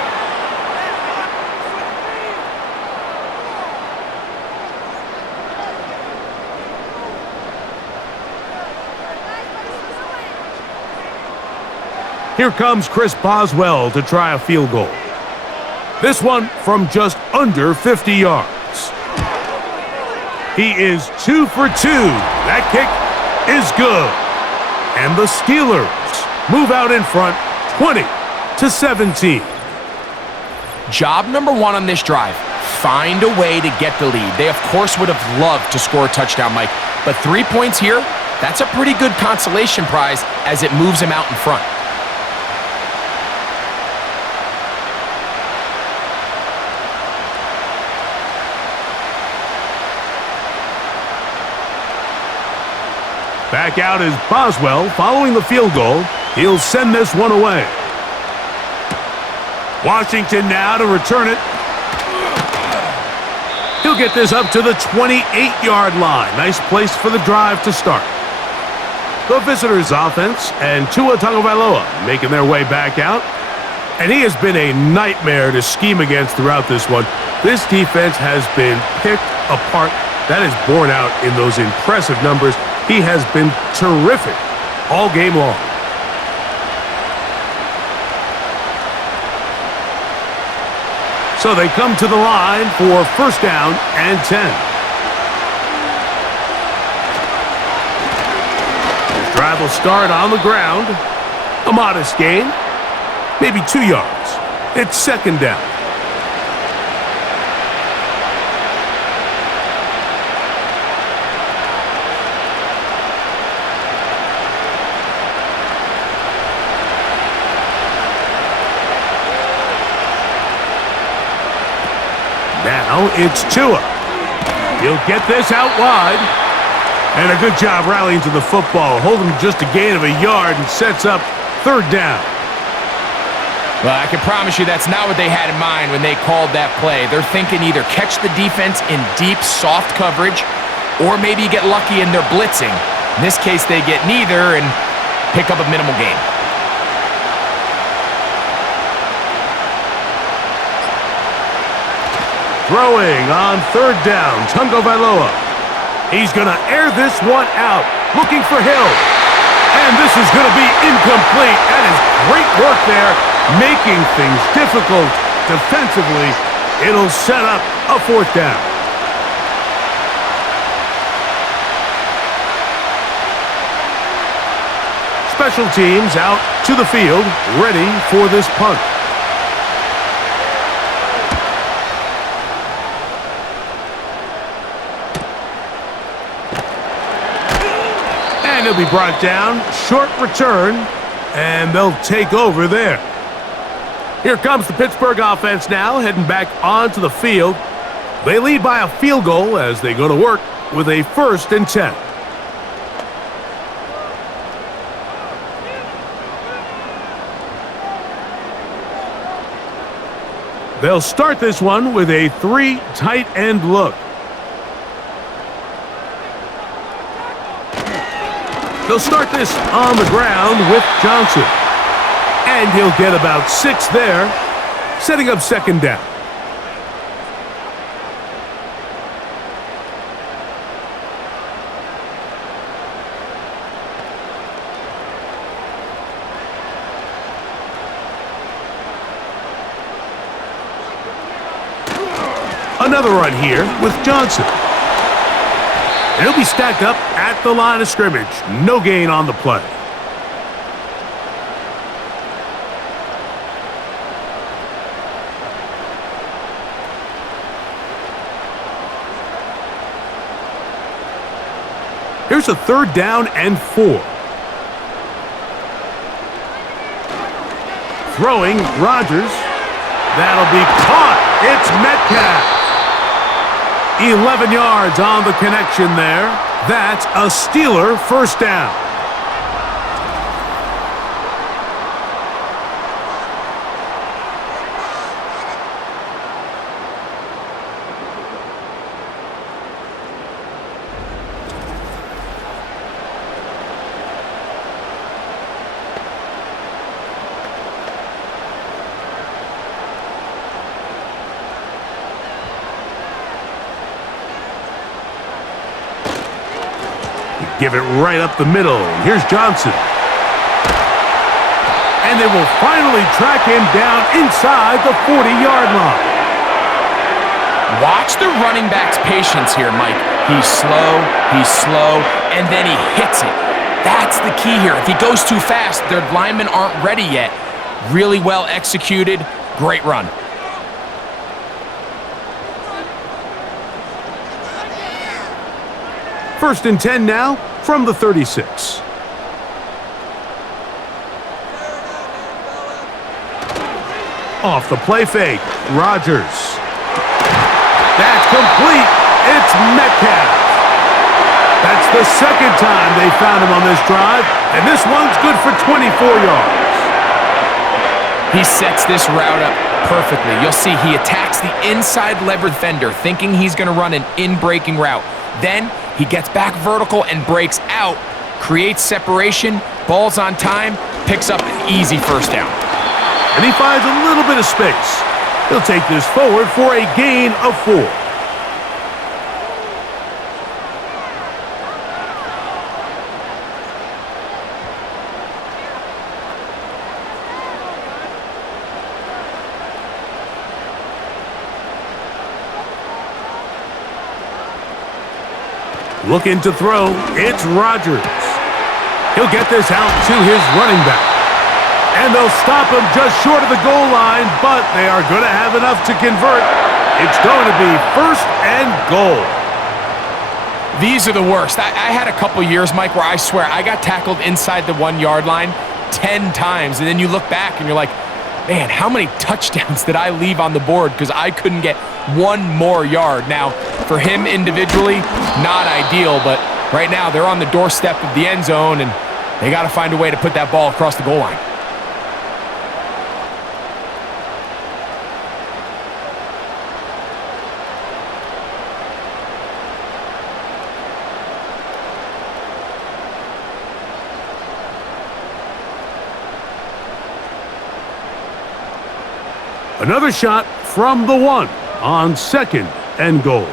Here comes Chris Boswell to try a field goal. This one from just under 50 yards. He is 2 for 2. That kick is good. And the Steelers move out in front 20-17. Job number 1 on this drive, find a way to get the lead. They, of course, would have loved to score a touchdown, Mike. But 3 points here, that's a pretty good consolation prize as it moves them out in front. Back out is Boswell following the field goal. He'll send this one away. Washington now to return it. He'll get this up to the 28-yard line. Nice place for the drive to start. The visitors' offense and Tua Tagovailoa making their way back out. And he has been a nightmare to scheme against throughout this one. This defense has been picked apart. That is borne out in those impressive numbers. He has been terrific all game long. So they come to the line for 1st down and 10. The drive will start on the ground. A modest gain, maybe 2 yards. It's 2nd down. Now it's Tua. He'll get this out wide. And a good job rallying to the football. Holding just a gain of a yard and sets up 3rd down. Well, I can promise you that's not what they had in mind when they called that play. They're thinking either catch the defense in deep, soft coverage, or maybe get lucky in their blitzing. In this case, they get neither and pick up a minimal gain. Throwing on 3rd down, Tagovailoa. He's going to air this one out, looking for Hill. And this is going to be incomplete. That is great work there, making things difficult defensively. It'll set up a 4th down. Special teams out to the field, ready for this punt. He'll be brought down, short return, and they'll take over there. Here comes the Pittsburgh offense now, heading back onto the field. They lead by a field goal as they go to work with a 1st and 10. They'll start this one with a 3 tight end look. They'll start this on the ground with Johnson. And he'll get about 6 there, setting up 2nd down. Another run here with Johnson. And he'll be stacked up at the line of scrimmage. No gain on the play. Here's a 3rd down and 4. Throwing, Rodgers. That'll be caught. It's Metcalf. 11 yards on the connection there. That's a Steeler 1st down. Give it right up the middle. Here's Johnson. And they will finally track him down inside the 40-yard line. Watch the running back's patience here, Mike. He's slow, and then he hits it. That's the key here. If he goes too fast, their linemen aren't ready yet. Really well executed. Great run. First and 10 now from the 36. Off the play fake, Rodgers. That's complete. It's Metcalf. That's the 2nd time they found him on this drive, and this one's good for 24 yards. He sets this route up perfectly. You'll see he attacks the inside lever defender, thinking he's going to run an in-breaking route. Then he gets back vertical and breaks out, creates separation, ball's on time, picks up an easy 1st down. And he finds a little bit of space. He'll take this forward for a gain of 4. Looking to throw, it's Rodgers. He'll get this out to his running back. And they'll stop him just short of the goal line, but they are going to have enough to convert. It's going to be 1st and goal. These are the worst. I had a couple years, Mike, where I swear I got tackled inside the 1-yard line 10 times, and then you look back and you're like, man, how many touchdowns did I leave on the board because I couldn't get 1 more yard? Now, for him individually, not ideal, but right now they're on the doorstep of the end zone, and they got to find a way to put that ball across the goal line. Another shot from the 1 on 2nd and goal.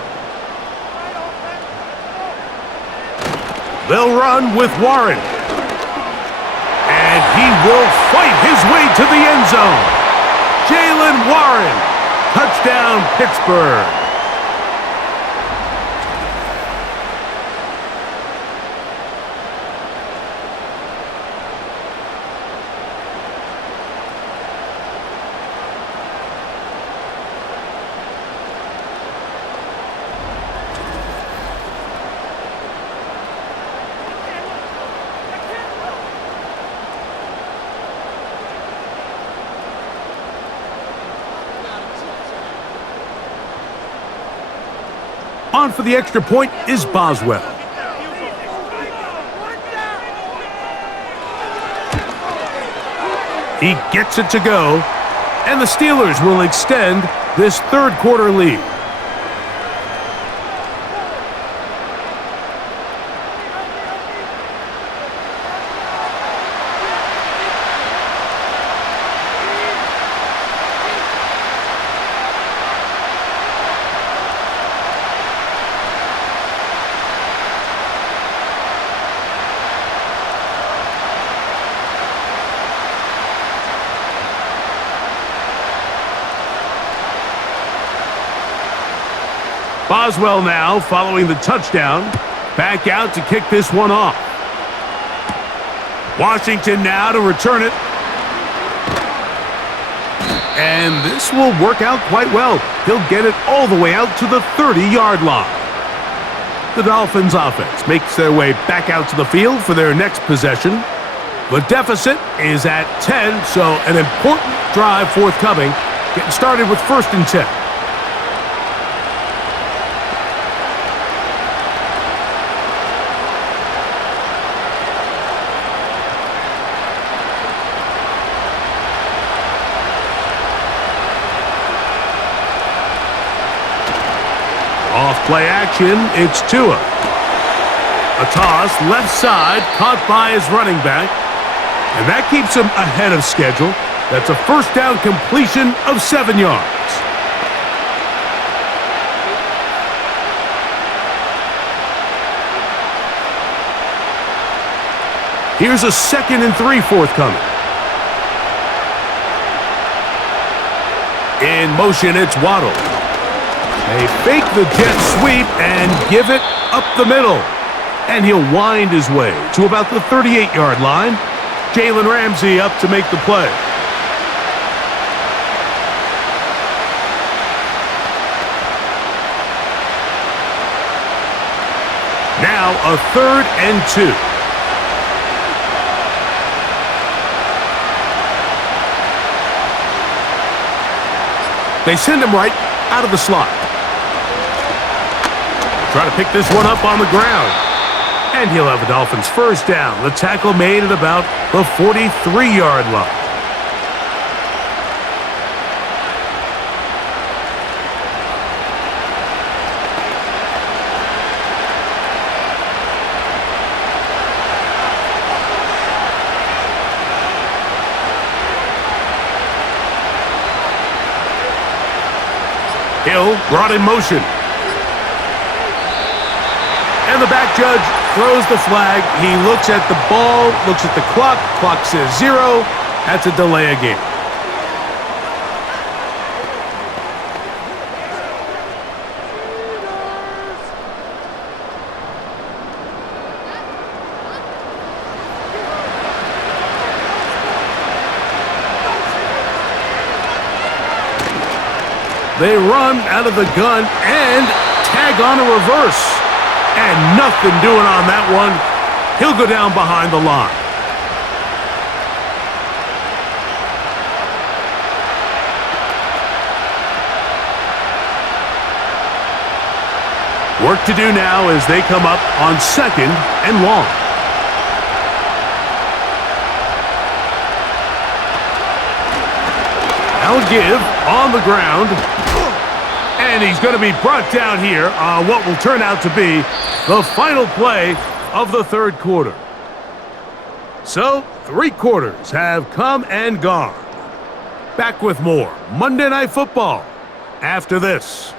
They'll run with Warren. And he will fight his way to the end zone. Jalen Warren. Touchdown, Pittsburgh. on for the extra point is Boswell. He gets it to go, and the Steelers will extend this third quarter lead. Boswell now following the touchdown. Back out to kick this one off. Washington now to return it. And this will work out quite well. He'll get it all the way out to the 30-yard line. The Dolphins offense makes their way back out to the field for their next possession. The deficit is at 10, so an important drive forthcoming. Getting started with 1st and 10. Off play action, it's Tua. A toss, left side, caught by his running back. And that keeps him ahead of schedule. That's a first down completion of 7 yards. Here's a 2nd and 3 forthcoming. In motion, it's Waddle. They fake the jet sweep and give it up the middle. And he'll wind his way to about the 38-yard line. Jalen Ramsey up to make the play. Now a 3rd and 2. They send him right out of the slot. Try to pick this one up on the ground. And he'll have a Dolphins first down. The tackle made at about the 43-yard line. Hill brought in motion. And the back judge throws the flag. He looks at the ball, looks at the clock. Clock says 0. That's a delay of game. They run out of the gun and tag on a reverse. And nothing doing on that one. He'll go down behind the line. Work to do now as they come up on 2nd and long. Now give on the ground. And he's going to be brought down here on what will turn out to be the final play of the 3rd quarter. So, 3 quarters have come and gone. Back with more Monday Night Football after this.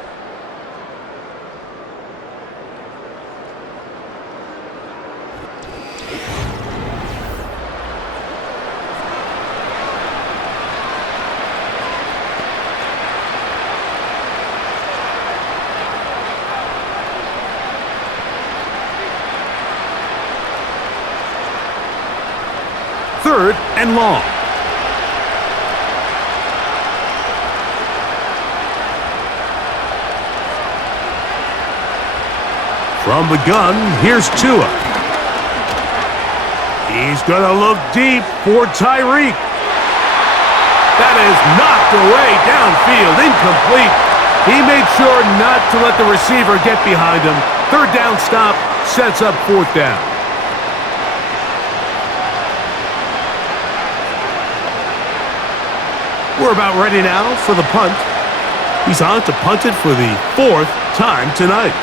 Third and long. From the gun, here's Tua. He's going to look deep for Tyreek. That is knocked away downfield, incomplete. He made sure not to let the receiver get behind him. Third down stop sets up fourth down. We're about ready now for the punt. He's on to punt it for the fourth time tonight.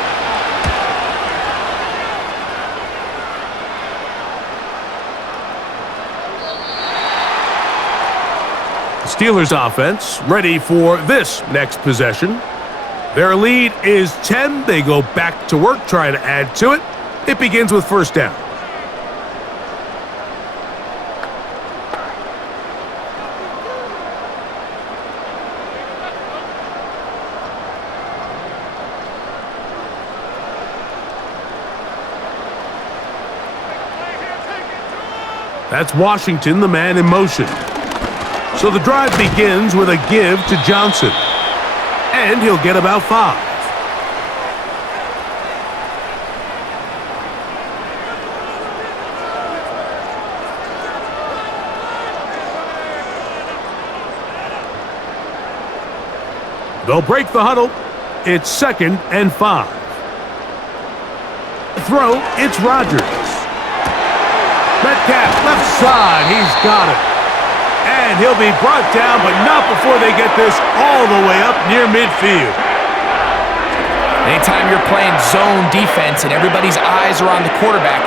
Steelers offense ready for this next possession. Their lead is 10. They go back to work, trying to add to it. It begins with first down. That's Washington, the man in motion. So the drive begins with a give to Johnson. And he'll get about 5. They'll break the huddle. It's 2nd and 5. Throw, it's Rodgers. Metcalf, left side, he's got it. And he'll be brought down, but not before they get this all the way up near midfield. Anytime you're playing zone defense and everybody's eyes are on the quarterback,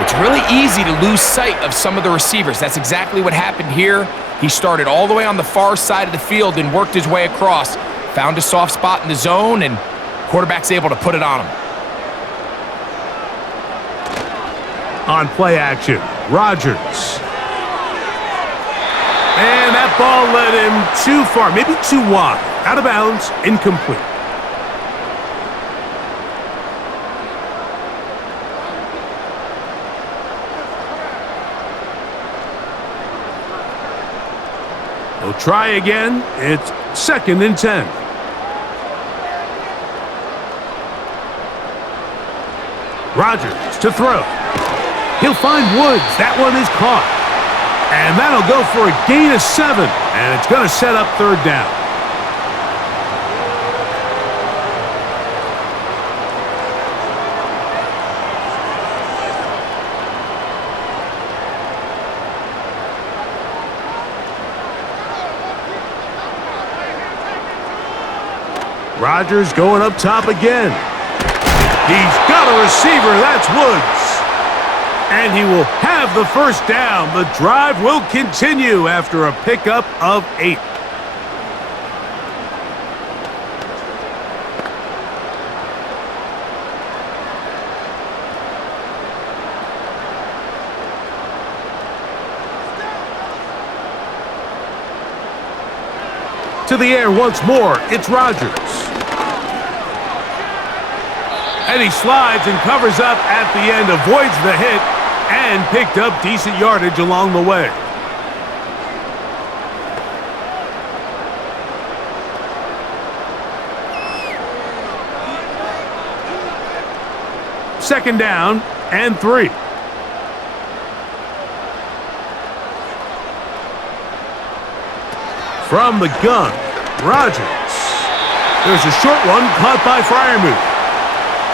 it's really easy to lose sight of some of the receivers. That's exactly what happened here. He started all the way on the far side of the field and worked his way across. Found a soft spot in the zone, and quarterback's able to put it on him. On play action, Rodgers. And that ball led him too far, maybe too wide. Out of bounds, incomplete. He'll try again. It's 2nd and 10. Rodgers to throw. He'll find Woods. That one is caught. And that'll go for a gain of 7. And it's going to set up third down. Rodgers going up top again. He's got a receiver. That's Woods. And he will have the first down. The drive will continue after a pickup of 8. To the air once more. It's Rodgers. And he slides and covers up at the end, avoids the hit, and picked up decent yardage along the way. Second down and 3. From the gun, Rodgers. There's a short one caught by Freiermuth.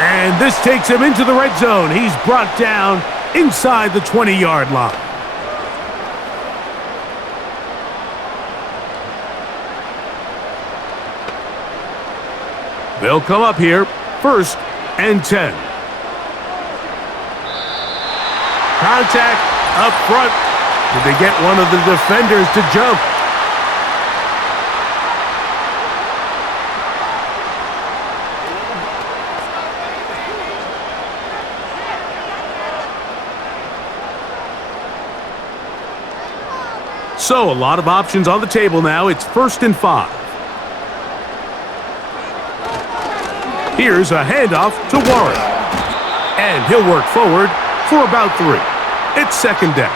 And this takes him into the red zone. He's brought down inside the 20-yard line. They'll come up here, 1st and 10. Contact up front. Did they get one of the defenders to jump? So, a lot of options on the table now. It's 1st and 5. Here's a handoff to Warren. And he'll work forward for about 3. It's 2nd down.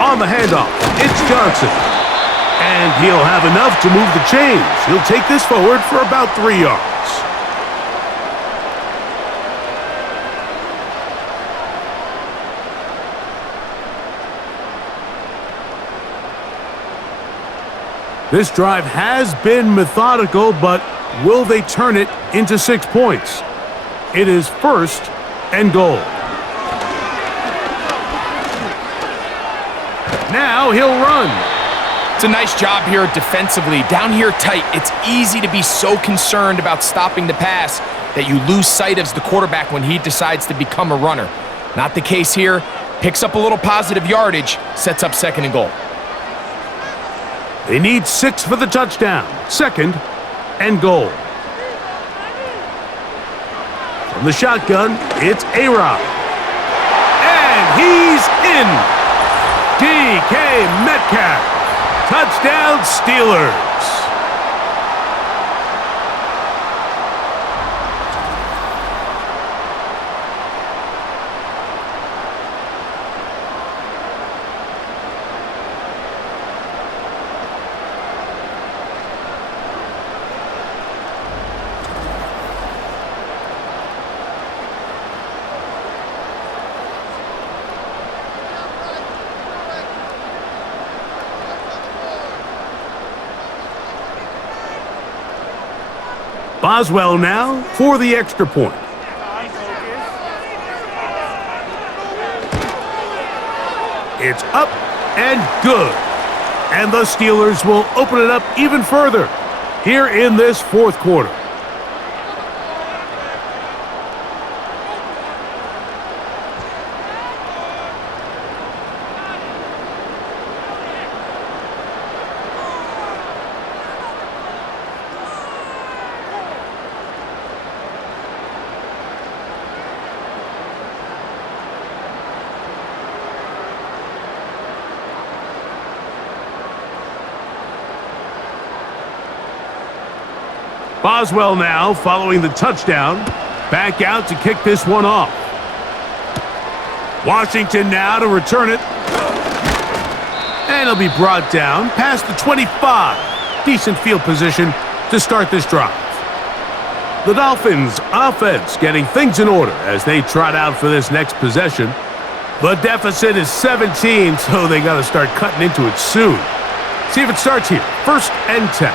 On the handoff, it's Johnson. And he'll have enough to move the chains. He'll take this forward for about 3 yards. This drive has been methodical, but will they turn it into 6 points? It is 1st and goal. Now he'll run. It's a nice job here defensively. Down here tight, it's easy to be so concerned about stopping the pass that you lose sight of the quarterback when he decides to become a runner. Not the case here. Picks up a little positive yardage, sets up 2nd and goal. They need 6 for the touchdown. 2nd and goal. From the shotgun, it's A-Rod. And he's in. DK Metcalf. Touchdown, Steelers. Boswell now for the extra point. It's up and good. And the Steelers will open it up even further here in this 4th quarter. Boswell now following the touchdown. Back out to kick this one off. Washington now to return it. And he'll be brought down past the 25. Decent field position to start this drive. The Dolphins offense getting things in order as they trot out for this next possession. The deficit is 17, so they got to start cutting into it soon. See if it starts here. 1st and 10.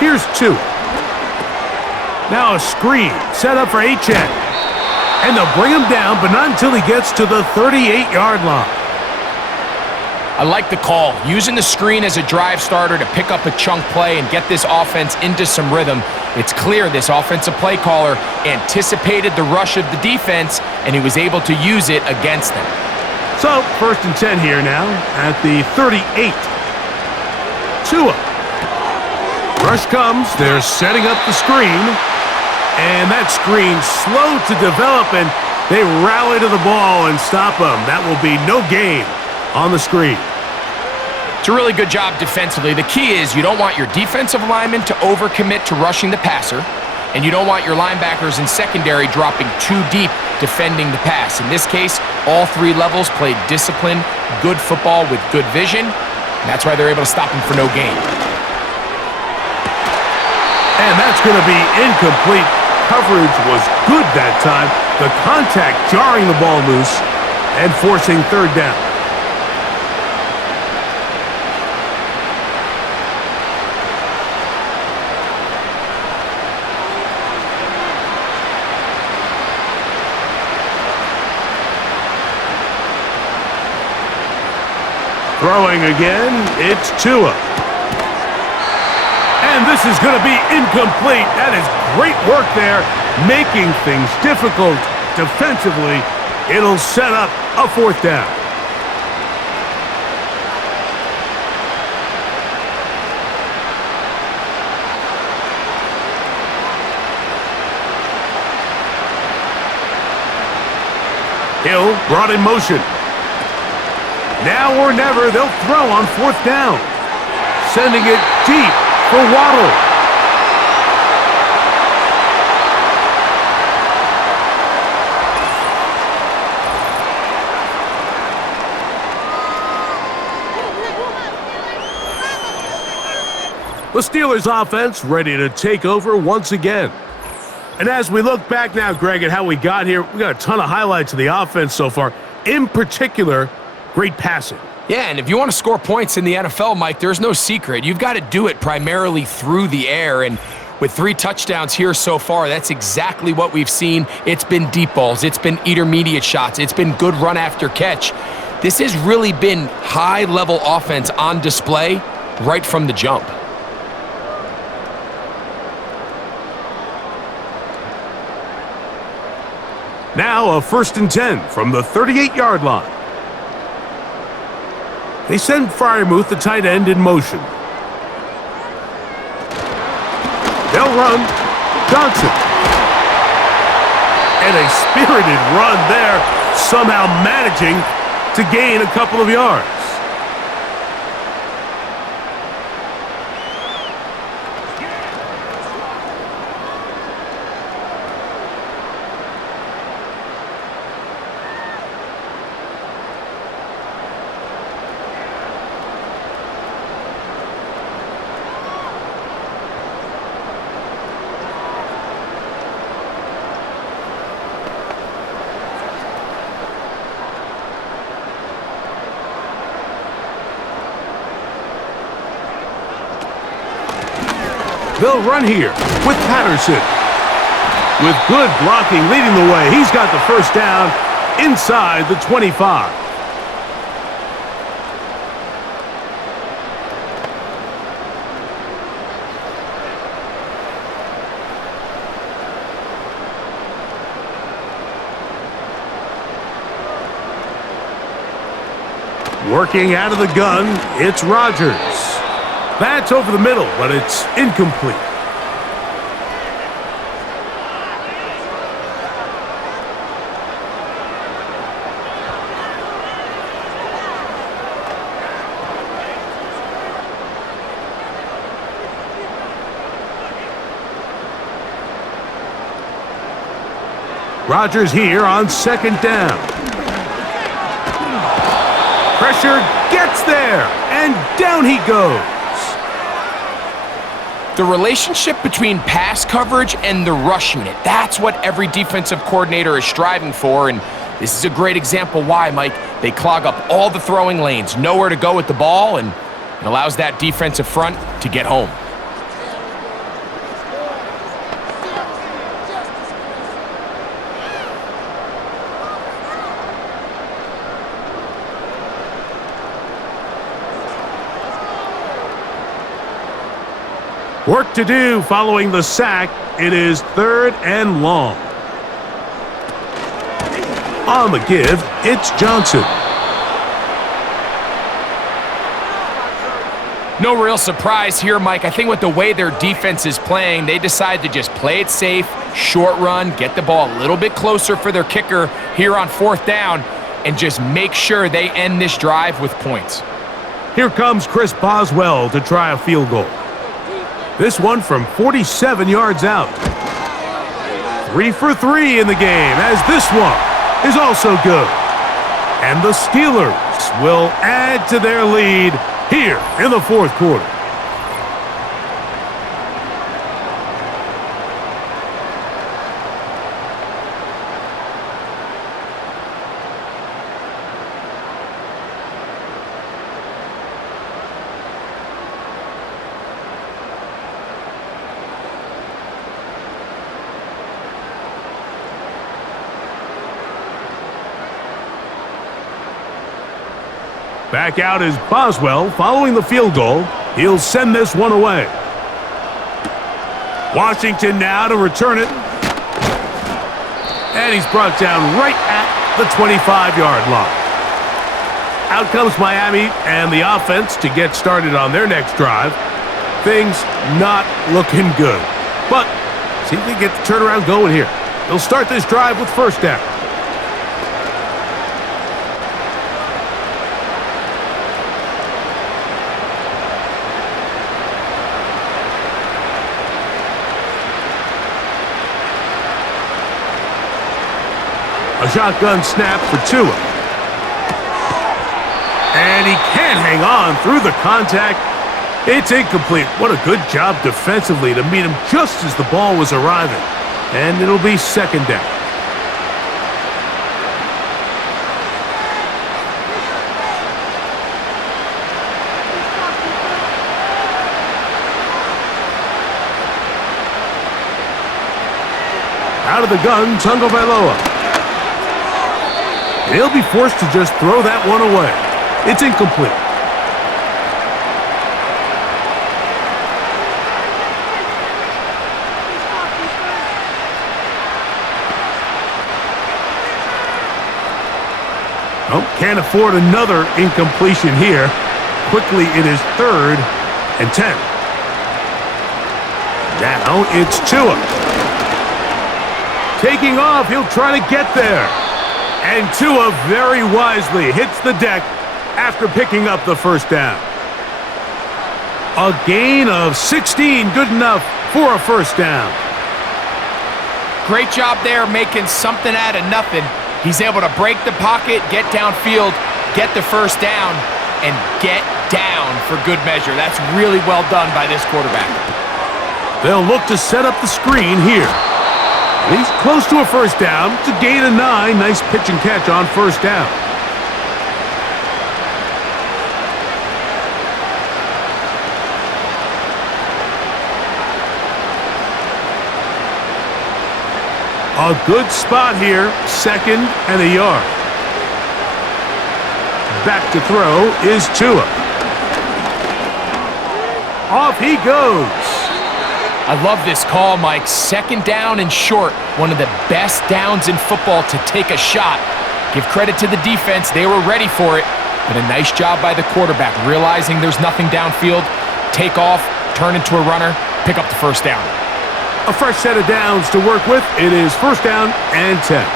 Here's 2. Now a screen set up for H.N. And they'll bring him down, but not until he gets to the 38-yard line. I like the call. Using the screen as a drive starter to pick up a chunk play and get this offense into some rhythm. It's clear this offensive play caller anticipated the rush of the defense, and he was able to use it against them. So, 1st and 10 here now at the 38. Tua. Rush comes, they're setting up the screen, and that screen slow to develop, and they rally to the ball and stop them. That will be no gain on the screen. It's a really good job defensively. The key is you don't want your defensive linemen to overcommit to rushing the passer, and you don't want your linebackers and secondary dropping too deep defending the pass. In this case, all 3 levels played disciplined, good football with good vision, and that's why they're able to stop him for no gain. And that's going to be incomplete. Coverage was good that time. The contact jarring the ball loose and forcing 3rd down. Throwing again, it's Tua. And this is going to be incomplete. That is great work there, making things difficult defensively. It'll set up a 4th down. Hill brought in motion. Now or never, they'll throw on 4th down. Sending it deep for Waddle. The Steelers offense ready to take over once again. And as we look back now, Greg, at how we got here, we got a ton of highlights of the offense so far. In particular, great passing. Yeah, and if you want to score points in the NFL, Mike, there's no secret. You've got to do it primarily through the air, and with 3 touchdowns here so far, that's exactly what we've seen. It's been deep balls. It's been intermediate shots. It's been good run after catch. This has really been high-level offense on display right from the jump. Now a 1st and 10 from the 38-yard line. They send Freiermuth, the tight end, in motion. They'll run. Johnson. And a spirited run there, somehow managing to gain a couple of yards. They'll run here with Patterson. With good blocking leading the way, he's got the 1st down inside the 25. Working out of the gun, it's Rodgers. That's over the middle, but it's incomplete. Rodgers here on 2nd down. Pressure gets there, and down he goes. The relationship between pass coverage and the rush unit, that's what every defensive coordinator is striving for, and this is a great example why, Mike. They clog up all the throwing lanes, nowhere to go with the ball, and it allows that defensive front to get home. Work to do following the sack. It is 3rd and long. On the give, it's Johnson. No real surprise here, Mike. I think with the way their defense is playing, they decide to just play it safe, short run, get the ball a little bit closer for their kicker here on 4th down, and just make sure they end this drive with points. Here comes Chris Boswell to try a field goal. This one from 47 yards out. 3 for 3 in the game, as this one is also good. And the Steelers will add to their lead here in the 4th quarter. Back out is Boswell following the field goal. He'll send this one away. Washington now to return it. And he's brought down right at the 25-yard line. Out comes Miami and the offense to get started on their next drive. Things not looking good. But see if they get the turnaround going here. They'll start this drive with 1st down. shotgun snap for Tua. And he can't hang on through the contact. It's incomplete. What a good job defensively to meet him just as the ball was arriving. And it'll be second down. Out of the gun, Tagovailoa. He'll be forced to just throw that one away. It's incomplete. Oh, can't afford another incompletion here. Quickly, it is 3rd and 10. Now it's Tua. Taking off, he'll try to get there. And Tua very wisely hits the deck after picking up the first down. A gain of 16, good enough for a first down. Great job there making something out of nothing. He's able to break the pocket, get downfield, get the first down, and get down for good measure. That's really well done by this quarterback. They'll look to set up the screen here. He's close to a first down. It's a gain of 9. Nice pitch and catch on first down. A good spot here, 2nd and a yard. Back to throw is Tua. Off he goes. I love this call, Mike. 2nd down and short. One of the best downs in football to take a shot. Give credit to the defense. They were ready for it. But a nice job by the quarterback, realizing there's nothing downfield. Take off, turn into a runner, pick up the first down. A fresh set of downs to work with. It is 1st down and 10.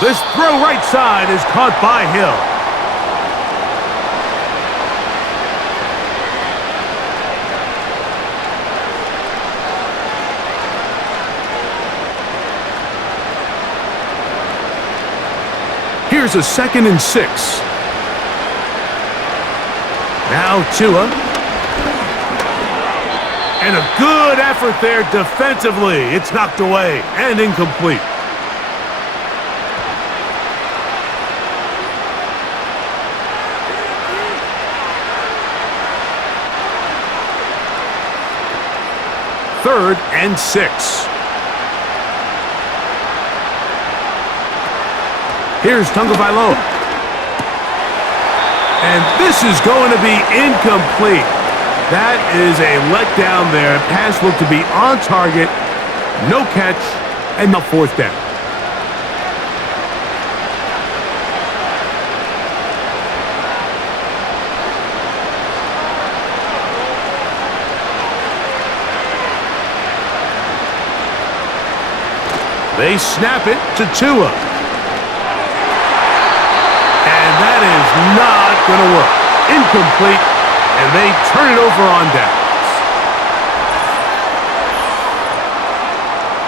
This throw right side is caught by Hill. Here's a 2nd and 6. Now Tua. And a good effort there defensively. It's knocked away and incomplete. Third and 6. Here's Tagovailoa. And this is going to be incomplete. That is a letdown there. Pass looked to be on target. No catch, and the 4th down. They snap it to Tua. And that is not going to work. Incomplete. And they turn it over on downs.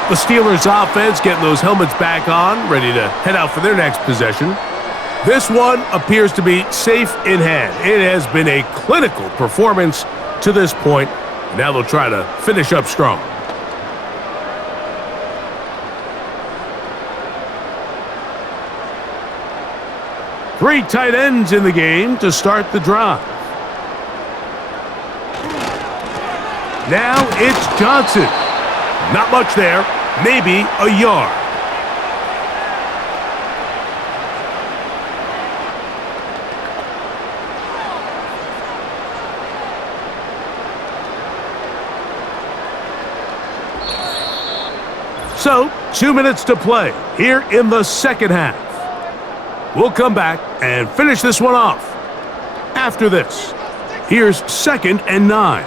The Steelers offense getting those helmets back on, ready to head out for their next possession. This one appears to be safe in hand. It has been a clinical performance to this point. Now they'll try to finish up strong. Three tight ends in the game to start the drive. Now it's Johnson. Not much there, maybe a yard. So, 2 minutes to play here in the second half. We'll come back and finish this one off. After this, here's 2nd and 9.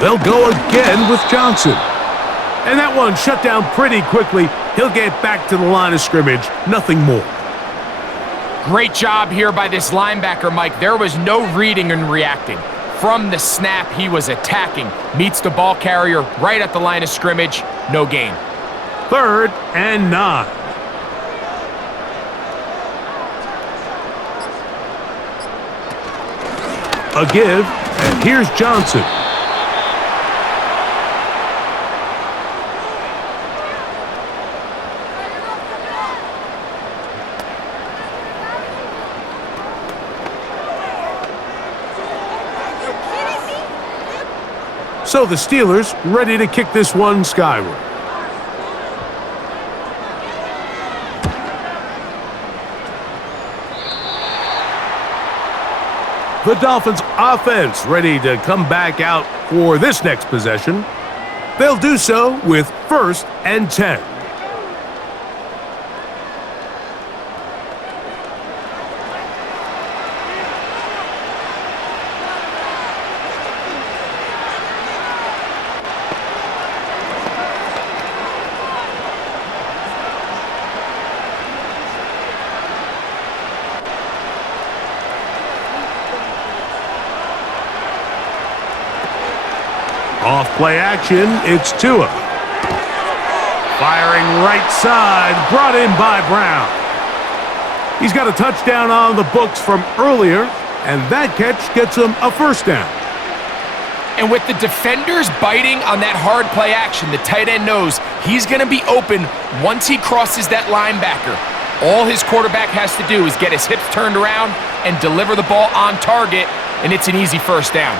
They'll go again with Johnson. And that one shut down pretty quickly. He'll get back to the line of scrimmage, nothing more. Great job here by this linebacker, Mike. There was no reading and reacting. From the snap, he was attacking. Meets the ball carrier right at the line of scrimmage. No gain. 3rd and 9. A give, and here's Johnson. So the Steelers ready to kick this one skyward. The Dolphins offense ready to come back out for this next possession. They'll do so with 1st and 10. Off play action, it's Tua. Firing right side, brought in by Brown. He's got a touchdown on the books from earlier, and that catch gets him a 1st down. And with the defenders biting on that hard play action, the tight end knows he's going to be open once he crosses that linebacker. All his quarterback has to do is get his hips turned around and deliver the ball on target, and it's an easy 1st down.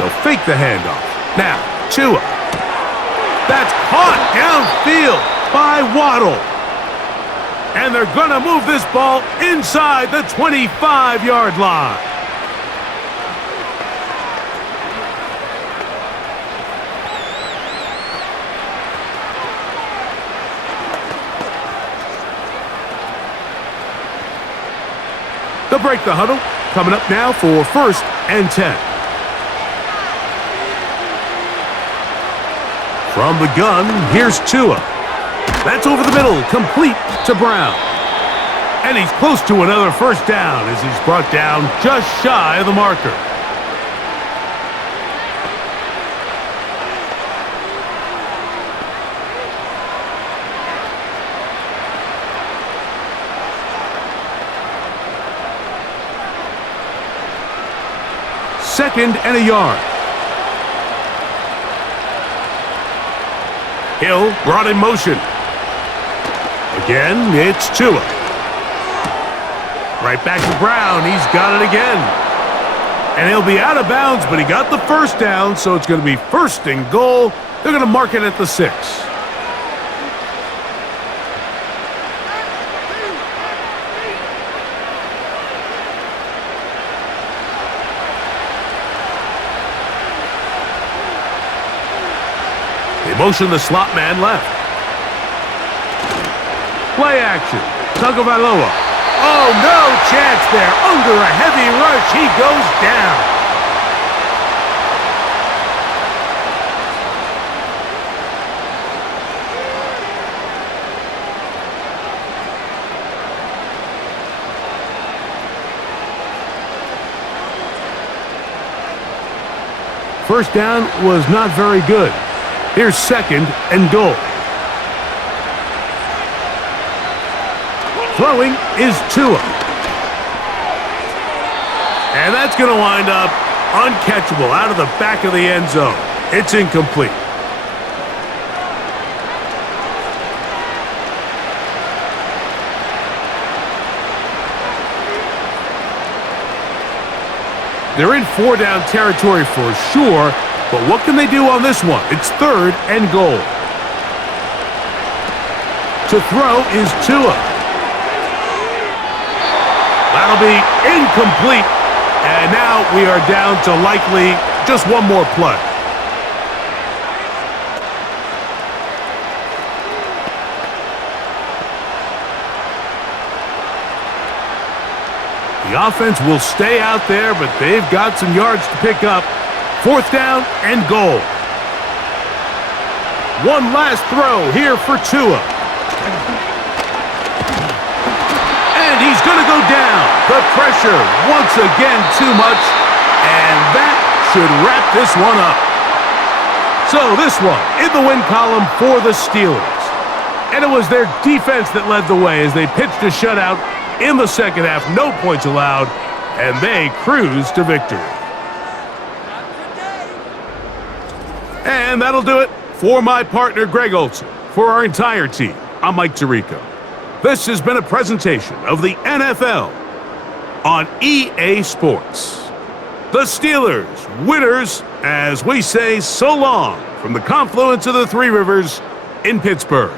They'll fake the handoff. Now, Tua. That's caught downfield by Waddle. And they're going to move this ball inside the 25-yard line. They'll break the huddle. Coming up now for 1st and 10. From the gun, here's Tua. That's over the middle, complete to Brown. And he's close to another 1st down as he's brought down just shy of the marker. Second and a yard. Hill brought in motion. Again, it's Tua. Right back to Brown. He's got it again. And he'll be out of bounds, but he got the 1st down, so it's going to be 1st and goal. They're going to mark it at the 6. They motion the slot man left. Play action. Tagovailoa. Oh, no chance there. Under a heavy rush, he goes down. First down was not very good. Here's 2nd and goal. Throwing is Tua. And that's going to wind up uncatchable out of the back of the end zone. It's incomplete. They're in 4-down territory for sure, but what can they do on this one? It's 3rd and goal. To throw is Tua. That'll be incomplete. And now we are down to likely just one more play. The offense will stay out there, but they've got some yards to pick up. 4th down and goal. One last throw here for Tua. And he's going to go down. The pressure, once again, too much. And that should wrap this one up. So this one in the win column for the Steelers. And it was their defense that led the way as they pitched a shutout in the second half. No points allowed, and they cruised to victory. And that'll do it for my partner, Greg Olson. For our entire team, I'm Mike Tirico. This has been a presentation of the NFL on EA Sports. The Steelers, winners, as we say so long from the confluence of the Three Rivers in Pittsburgh.